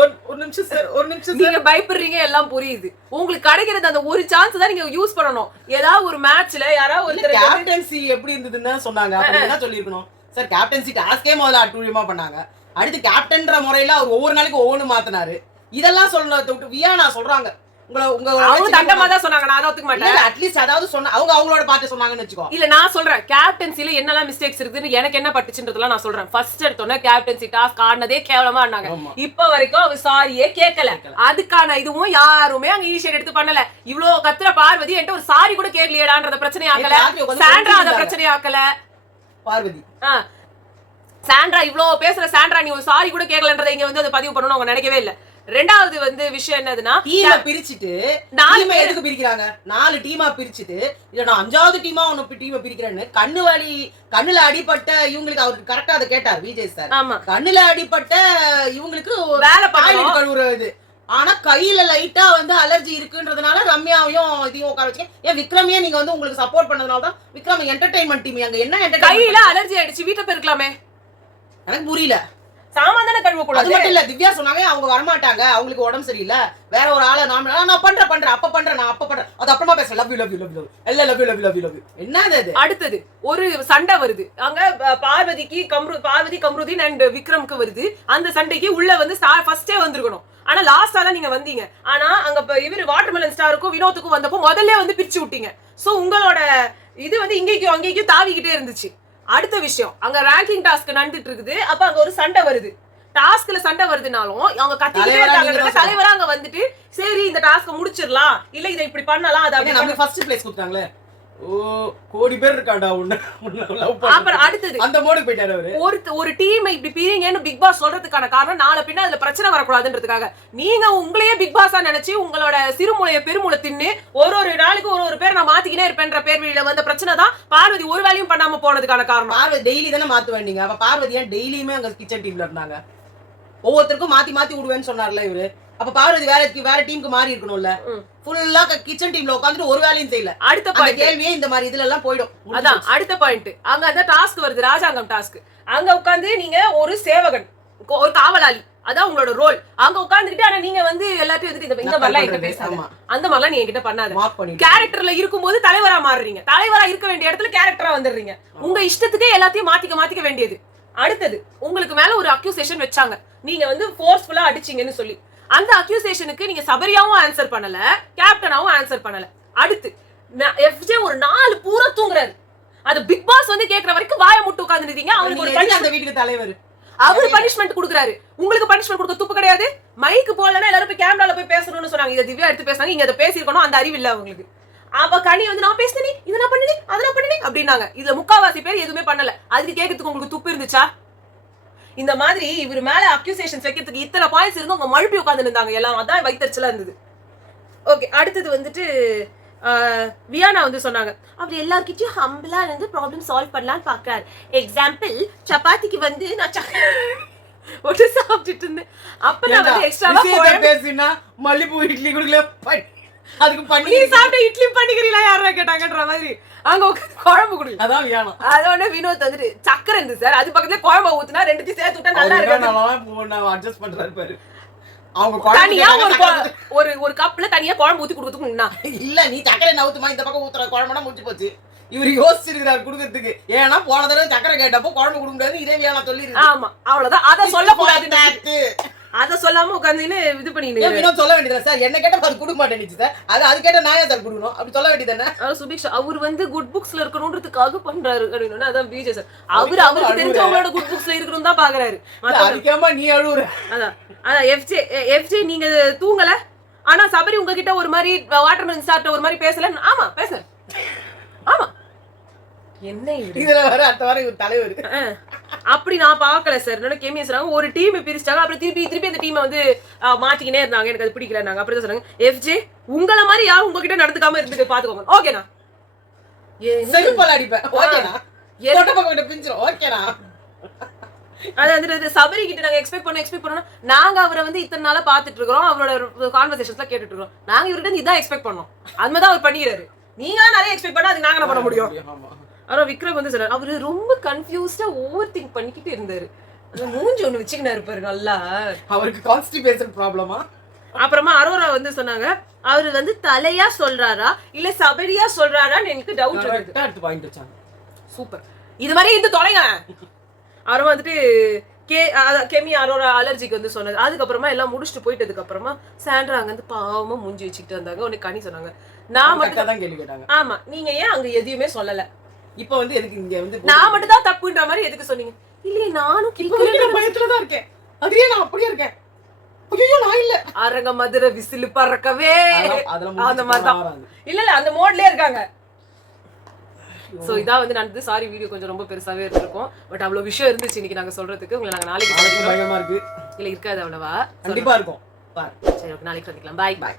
ஒரு நிமிஷம் சார், ஒரு நிமிஷம். நீங்க பயப்படுறீங்க, எல்லாம் புரியுது. உங்களுக்கு கிடைக்கிறது அந்த ஒரு சான்ஸ் தான் நீங்க யூஸ் பண்ணணும். ஏதாவது ஒரு மேட்ச்ல யாராவது ஒருத்தர் கேப்டன்சி எப்படி இருந்ததுன்னு சொன்னாங்க, என்ன சொல்லிருக்கணும் சார்? கேப்டன்சி டாஸ்கே முதல்ல அட்டூழியமா பண்ணாங்க. அடுத்து கேப்டன்ற முறையில அவர் ஒவ்வொரு நாளைக்கு ஒவ்வொன்னு மாத்தினாரு. இதெல்லாம் சொல்றத விட்டு வியானா சொல்றாங்க அவங்க தண்டமா தான் சொன்னாங்க. நான் அதை ஒத்துக்க மாட்டேன். அட்லீஸ்ட் அதாவது சொன்ன அவங்களோட பார்த்து சொன்னாங்கன்னு வச்சுக்கோ. இல்ல நான் சொல்றேன் கேப்டன்சில என்னெல்லாம் மிஸ்டேக்ஸ் இருக்குன்னு எனக்கு என்ன பட்டுச்சுன்றதெல்லாம் நான் சொல்றேன். ஃபர்ஸ்ட் எடுத்தோன்னே கேப்டன்சி டாஸ்க் ஆடினதே கேவலமா ஆடினாங்க. இப்ப வரைக்கும் அவர் சாரியே கேட்கல. அதுக்கான இதுவும் யாருமே அங்க ஈஷியட் எடுத்து பண்ணல. இவ்வளவு கத்துற பார்வதி என்கிட்ட ஒரு சாரி கூட கேட்கலையடான்றத பிரச்சனை ஆக்கல. சாண்ட்ரா அந்த பிரச்சனை ஆக்கல. பார்வதி சாண்ட்ரா இவ்வளவு பேசுற சாண்ட்ரா நீ ஒரு சாரி கூட கேட்கலன்றதை இங்க வந்து அதை பதிவு பண்ணணும் அவங்க நினைக்கவே இல்ல. ரெண்டாவது வந்து விஷயம் என்னதுன்னா டீமை பிரிச்சுட்டு டீமை எதுக்கு பிரிக்கிறாங்க 4 டீமா பிரிச்சுட்டு இல்ல நான் 5வது டீமா ஒன்னு டீமை பிரிக்கிறேன்னு கண்ணுல அடிப்பட்ட இவங்களுக்கு அவருக்கு கரெக்டா அதை கேட்டார் விஜய் சார். கண்ணுல அடிப்பட்ட இவங்களுக்கு வேலை கழுவுறது ஆனா கையில லைட்டா வந்து அலர்ஜி இருக்குன்றதுனால ரம்யாவையும் இதையும் உட்கார வச்சு ஏன் விக்ரமையே நீங்க வந்து உங்களுக்கு சப்போர்ட் பண்ணதுனால தான் விக்ரம் என்டர்டைன்மெண்ட் டீம் அங்க என்ன கையில அலர்ஜி ஆயிடுச்சு வீட்டை போயிருக்கலாமே. எனக்கு புரியல. சாமான் கழுவ கூடாது. அது மட்டும் இல்ல திவ்யா சொன்னாங்க அவங்க வரமாட்டாங்க அவங்களுக்கு உடம்பு சரியில்லை வேற ஒரு ஆளை நான் பண்றேன் அப்ப பண்றேன் அது அப்புறமா பேசுறேன் லவ் யூ எல்லாம் லவ் யூ என்னது அது. அடுத்தது ஒரு சண்டை வருது அங்க பார்வதி கம்ருதீன் அண்ட் விக்ரம்க்கு வருது. அந்த சண்டைக்கு உள்ள வந்து ஃபர்ஸ்டே வந்திருக்கணும். ஆனா லாஸ்டா தான் நீங்க வந்தீங்க. ஆனா அங்க இவரு வாட்டர்மெலன் ஸ்டாருக்கும் வினோத்துக்கும் வந்தப்போ முதல்ல வந்து பிரிச்சு விட்டீங்க. சோ உங்களோட இது வந்து இங்கேயும் அங்கேயும் தாவிக்கிட்டே இருந்துச்சு. அடுத்த விஷயம் அங்க ரேங்கிங் டாஸ்க் நடந்துட்டு இருக்குது. அப்ப அங்க ஒரு சண்டை வருது. டாஸ்க்ல சண்டை வருதுனாலும் அவங்க கத்திக்கிட்டே இருக்காங்க. தலைவரா அங்க வந்துட்டு சரி இந்த டாஸ்க் முடிச்சிடலாம் இல்ல இதை இப்படி பண்ணலாம். அது நம்ம ஃபர்ஸ்ட் பிளேஸ் கொடுத்தாங்களே கோடி பேர் இருக்காண்டா அப்புறம் அடுத்தது அந்த மோடுக்கு போயிட்டாரு அவரு. ஒரு டீம் இப்படி பிரிங்கன்னு பிக் பாஸ் சொல்றதுக்கான காரணம் நாளை பின்ன அதுல பிரச்சனை வரக்கூடாதுன்றதுக்காக நீங்க உங்களையே பிக் பாஸா நினைச்சு உங்களோட சிறுமூளைய பெருமூளை தின்னு ஒரு நாளுக்கு ஒரு பேர் நான் மாத்திக்கினே இருப்பேன்ற பேர் வழியில வந்த பிரச்சனை தான் பார்வதி ஒரு வேலையும் பண்ணாம போனதுக்கான காரணம். பார்வதி டெய்லி தானே மாத்து வேண்டிங்க. அப்ப பார்வதி ஏன் டெய்லியுமே அங்க கிச்சன் டீம்ல இருந்தாங்க? ஒவ்வொருத்தருக்கும் மாத்தி விடுவேன்னு சொன்னார்ல இவரு. அப்ப பார்வதி வேற டீமுக்கு மாறி இருக்கணும்ல. ஃபுல்லா கிச்சன் டீம்ல உட்கார்ந்துட்டு ஒரு வேலையும் செய்யல. அடுத்த பாயிண்ட் கேள்வியே இந்த மாதிரி இதுல எல்லாம் போய்டும். அதான் அடுத்த பாயிண்ட். அங்க அந்த டாஸ்க் வருது ராஜாங்கம் டாஸ்க். அங்க உட்கார்ந்து நீங்க ஒரு சேவகன் ஒரு காவலாளி அதான் உங்களோட ரோல். அங்க உட்கார்ந்துட்டு ஆனா நீங்க வந்து எல்லாத்தையும் எதிர்த்து இந்த மாதிரிலாம் என்கிட்ட பேசாம அந்த மாதிரிலாம் நீங்க கிட்ட பண்ணாத. கேரக்டர்ல இருக்கும்போது தலைவரா மாறுறீங்க. தலைவரா இருக்க வேண்டிய இடத்துல கேரக்டரா வந்துடுறீங்க. உங்க இஷ்டத்துக்கே எல்லாத்தையும் மாத்திக்க வேண்டியது. அடுத்தது உங்களுக்கு மேல ஒரு அக்யூசேஷன் வச்சாங்க. நீங்க வந்து ஃபோர்ஸ்ஃபுல்லா அடிச்சீங்கன்னு சொல்லி அந்த அக்யூசேஷனுக்கு நீங்க சபரியாவும் ஆன்சர் பண்ணல கேப்டனாவும் ஆன்சர் பண்ணல. அடுத்து எஃப்ஜே ஒரு 4 பூரா தூங்குறாரு. அது பிக் பாஸ் வந்து கேக்குற வரைக்கும் வாயை முட்டு உட்கார்ந்துட்டீங்க. அவருக்கு ஒரு அந்த வீட்டுக்கு தலைவர் அவரு பனிஷ்மெண்ட் கொடுக்குறாரு. உங்களுக்கு பனிஷ்மெண்ட் கொடுக்க துப்பு கிடையாது. மைக்கு போடலன்னா எல்லாரும் போய் கேமரால போய் பேசணும்னு சொன்னாங்க. இதை திவ்யா எடுத்து பேசினாங்க. இங்க அதை பேசிருக்கணும் அந்த அறிவு இல்ல அவங்களுக்கு. அப்ப கனி வந்து நான் பேசினேன் இதை நான் பண்ணினேன் அதை நான் பண்ணினேன் அப்படின்னாங்க. இதுல முக்காவாசி பேர் எதுவுமே பண்ணல. அதுக்கு கேட்கறதுக்கு உங்களுக்கு துப்பு இருந்துச்சா? இந்த மாதிரி இவர் மேல அக்யூசேஷன்ஸ் வைக்கிறதுக்கு இத்தனை பாயிண்ட்ஸ் இருந்து உங்க மழுப்பி உட்கார்ந்து இருந்தாங்க எல்லாம். அதான் வைத்தறிச்சலா இருந்தது. ஓகே அடுத்தது வந்துட்டு வியானா வந்து சொன்னாங்க அவர் எல்லார்கிட்டயும் ஹம்பிளா இருந்து ப்ராப்ளம் சால்வ் பண்ணலாம்னு பாக்குறாரு. எக்ஸாம்பிள் சப்பாத்திக்கு வந்து நான் ஒட்டு சாப்பிட்டுட்டு இருந்தேன். அப்ப நான் வந்து எக்ஸ்ட்ராவா பேசினா மல்லிப்பூ இட்லி குடுக்கல அதுக்கு பண்ணி சாப்பிட்ட இட்லி பண்ணிக்கிறீங்களா யாரா கேட்டாங்கன்ற மாதிரி அங்க குழம்பு குடி. அதான் வியானம். அதோட வினோத் வந்துட்டு சக்கரை இருந்து சார் அது பக்கத்துல குழம்பு ஊத்துனா ரெண்டுத்தையும் சேர்த்து விட்டா நல்லா இருக்கு அட்ஜஸ்ட் பண்றாரு பாரு. அவங்க தனியா ஒரு கப்ல தனியா குழம்பு ஊத்தி கொடுக்கிறதுக்கு இல்ல நீ சக்கரை நவுத்துமா இந்த பக்கம் ஊத்துற குழம்புனா முடிஞ்சு போச்சு. இவர் யோசிச்சிருக்காரு குடுக்கறதுக்கு. ஏன்னா போன தடவை சக்கரை கேட்டப்போ குழம்பு கொடுக்க முடியாது இதே வியானா சொல்லிருக்கு. ஆமா அவ்வளவுதான். அத சொல்ல கூடாது. அத சொல்லாம உட்கார்ந்துன்னு இது பண்ணிட்டு சொல்ல வேண்டியது சார் என்ன கேட்டா அது கொடுக்க மாட்டேன்னு சார் அது கேட்ட நான் ஏன் சார் கொடுக்கணும் அப்படி சொல்ல வேண்டியதானே. சுபிக்ஷா அவர் வந்து குட் புக்ஸ்ல இருக்கணும்ன்றதுக்காக பண்றாரு அப்படின்னு அதான் விஜய் சார் அவருக்கு தெரிஞ்சவங்களோட குட் புக்ஸ்ல இருக்கணும் தான் பாக்குறாரு. அதுக்கேமா நீ அழுவுற. அதான் எஃப்ஜே நீங்க தூங்கல ஆனா சபரி உங்ககிட்ட ஒரு மாதிரி வாட்டர்மெலன் ஸ்டார்ட் ஒரு மாதிரி பேசல. ஆமா பேசல. ஆமா என்ன இதுல வர அடுத்த வாரம் இவர் தலைவர் அப்படி நான் பாக்கல சார். என்னோட கேமியா சொன்னாங்க ஒரு டீம் பிரிச்சாங்க அப்புறம் திருப்பி அந்த டீமை வந்து மாத்திக்கினே இருந்தாங்க. எனக்கு அது பிடிக்கல. நாங்க அப்படிதான் சொன்னாங்க. எஃப்ஜே உங்கள மாதிரி யாரும் உங்ககிட்ட நடந்துக்காம இருந்துட்டு பாத்துக்கோங்க. ஓகேண்ணா செருப்பால அடிப்பேன். ஓகேண்ணா தொட்ட பக்கம் பிஞ்சிரும். ஓகேண்ணா அது வந்து சபரி கிட்ட நாங்க எக்ஸ்பெக்ட் பண்ணோம். நாங்க அவரை வந்து இத்தனை நாளா பாத்துட்டு இருக்கோம். அவரோட கான்வர்சேஷன்ஸ்லாம் கேட்டுட்டு இருக்கோம். நாங்க இவர்கிட்ட இதான் எக்ஸ்பெக்ட் பண்ணோம். அது மாதிரி அவர் பண்ணிக்கிறாரு. நீங்க நிறைய எக்ஸ்பெக்ட் பண்ணா அது நாங்க என்ன பண்ண முடியும்? ஆனா விக்ரம் வந்து சொன்னாரு அவரு ரொம்ப கன்ஃபியூஸ்டா ஓவர் திங்க் பண்ணிக்கிட்டே இருந்தாரு. மூஞ்சி ஒண்ணு வச்சுக்கினா இருப்பாரு நல்லா. அவருக்கு கான்ஸ்டிபேஷன் ப்ராப்ளமா? அப்புறமா அரோரா வந்து சொன்னாங்க அவரு வந்து தலையா சொல்றாரா இல்ல சபரியா சொல்றாரான்னு எனக்கு டவுட் இருக்கு. அடுத்து பாயிண்ட் வச்சாங்க. சூப்பர். இது மாதிரி இந்த தொலைங்க. அப்புறமா வந்துட்டு கெமி அரோரா அலர்ஜிக்கு வந்து சொன்னது. அதுக்கப்புறமா எல்லாம் முடிச்சுட்டு போயிட்டதுக்கு அப்புறமா சாண்ட்ரா அங்க வந்து பாவமா மூஞ்சி வச்சுக்கிட்டு வந்தாங்க. உடனே கனி சொன்னாங்க நான் மட்டும் தான் கேள்வி கேட்டாங்க. ஆமா நீங்க ஏன் அங்க எதையுமே சொல்லல? இப்ப வந்து எதுக்கு இங்க வந்து நான் மட்டும் தான் தப்புன்ற மாதிரி எதுக்கு சொன்னீங்க? இல்லையே நானும் பயத்துல தான் இருக்கேன். அதுலயே நான் அப்படியே இருக்கேன். ஐயோ நான் இல்ல அரங்க மதுரை விசில் பறக்கவே அந்த மாதிரி தான். இல்ல அந்த மோட்லயே இருக்காங்க. சோ இதா வந்து நடந்து சாரி வீடியோ கொஞ்சம் ரொம்ப பெருசாவே இருந்திருக்கும். பட் அவ்வளவு விஷயம் இருந்துச்சு இன்னைக்கு நாங்க சொல்றதுக்கு. உங்களை நாங்க நாளைக்கு பயமா இருக்கு. இல்ல இருக்காது அவ்வளவா கண்டிப்பா இருக்கும். பாரு. சரி ஓகே, நாளைக்கு சந்திக்கலாம். பாய். பாய்.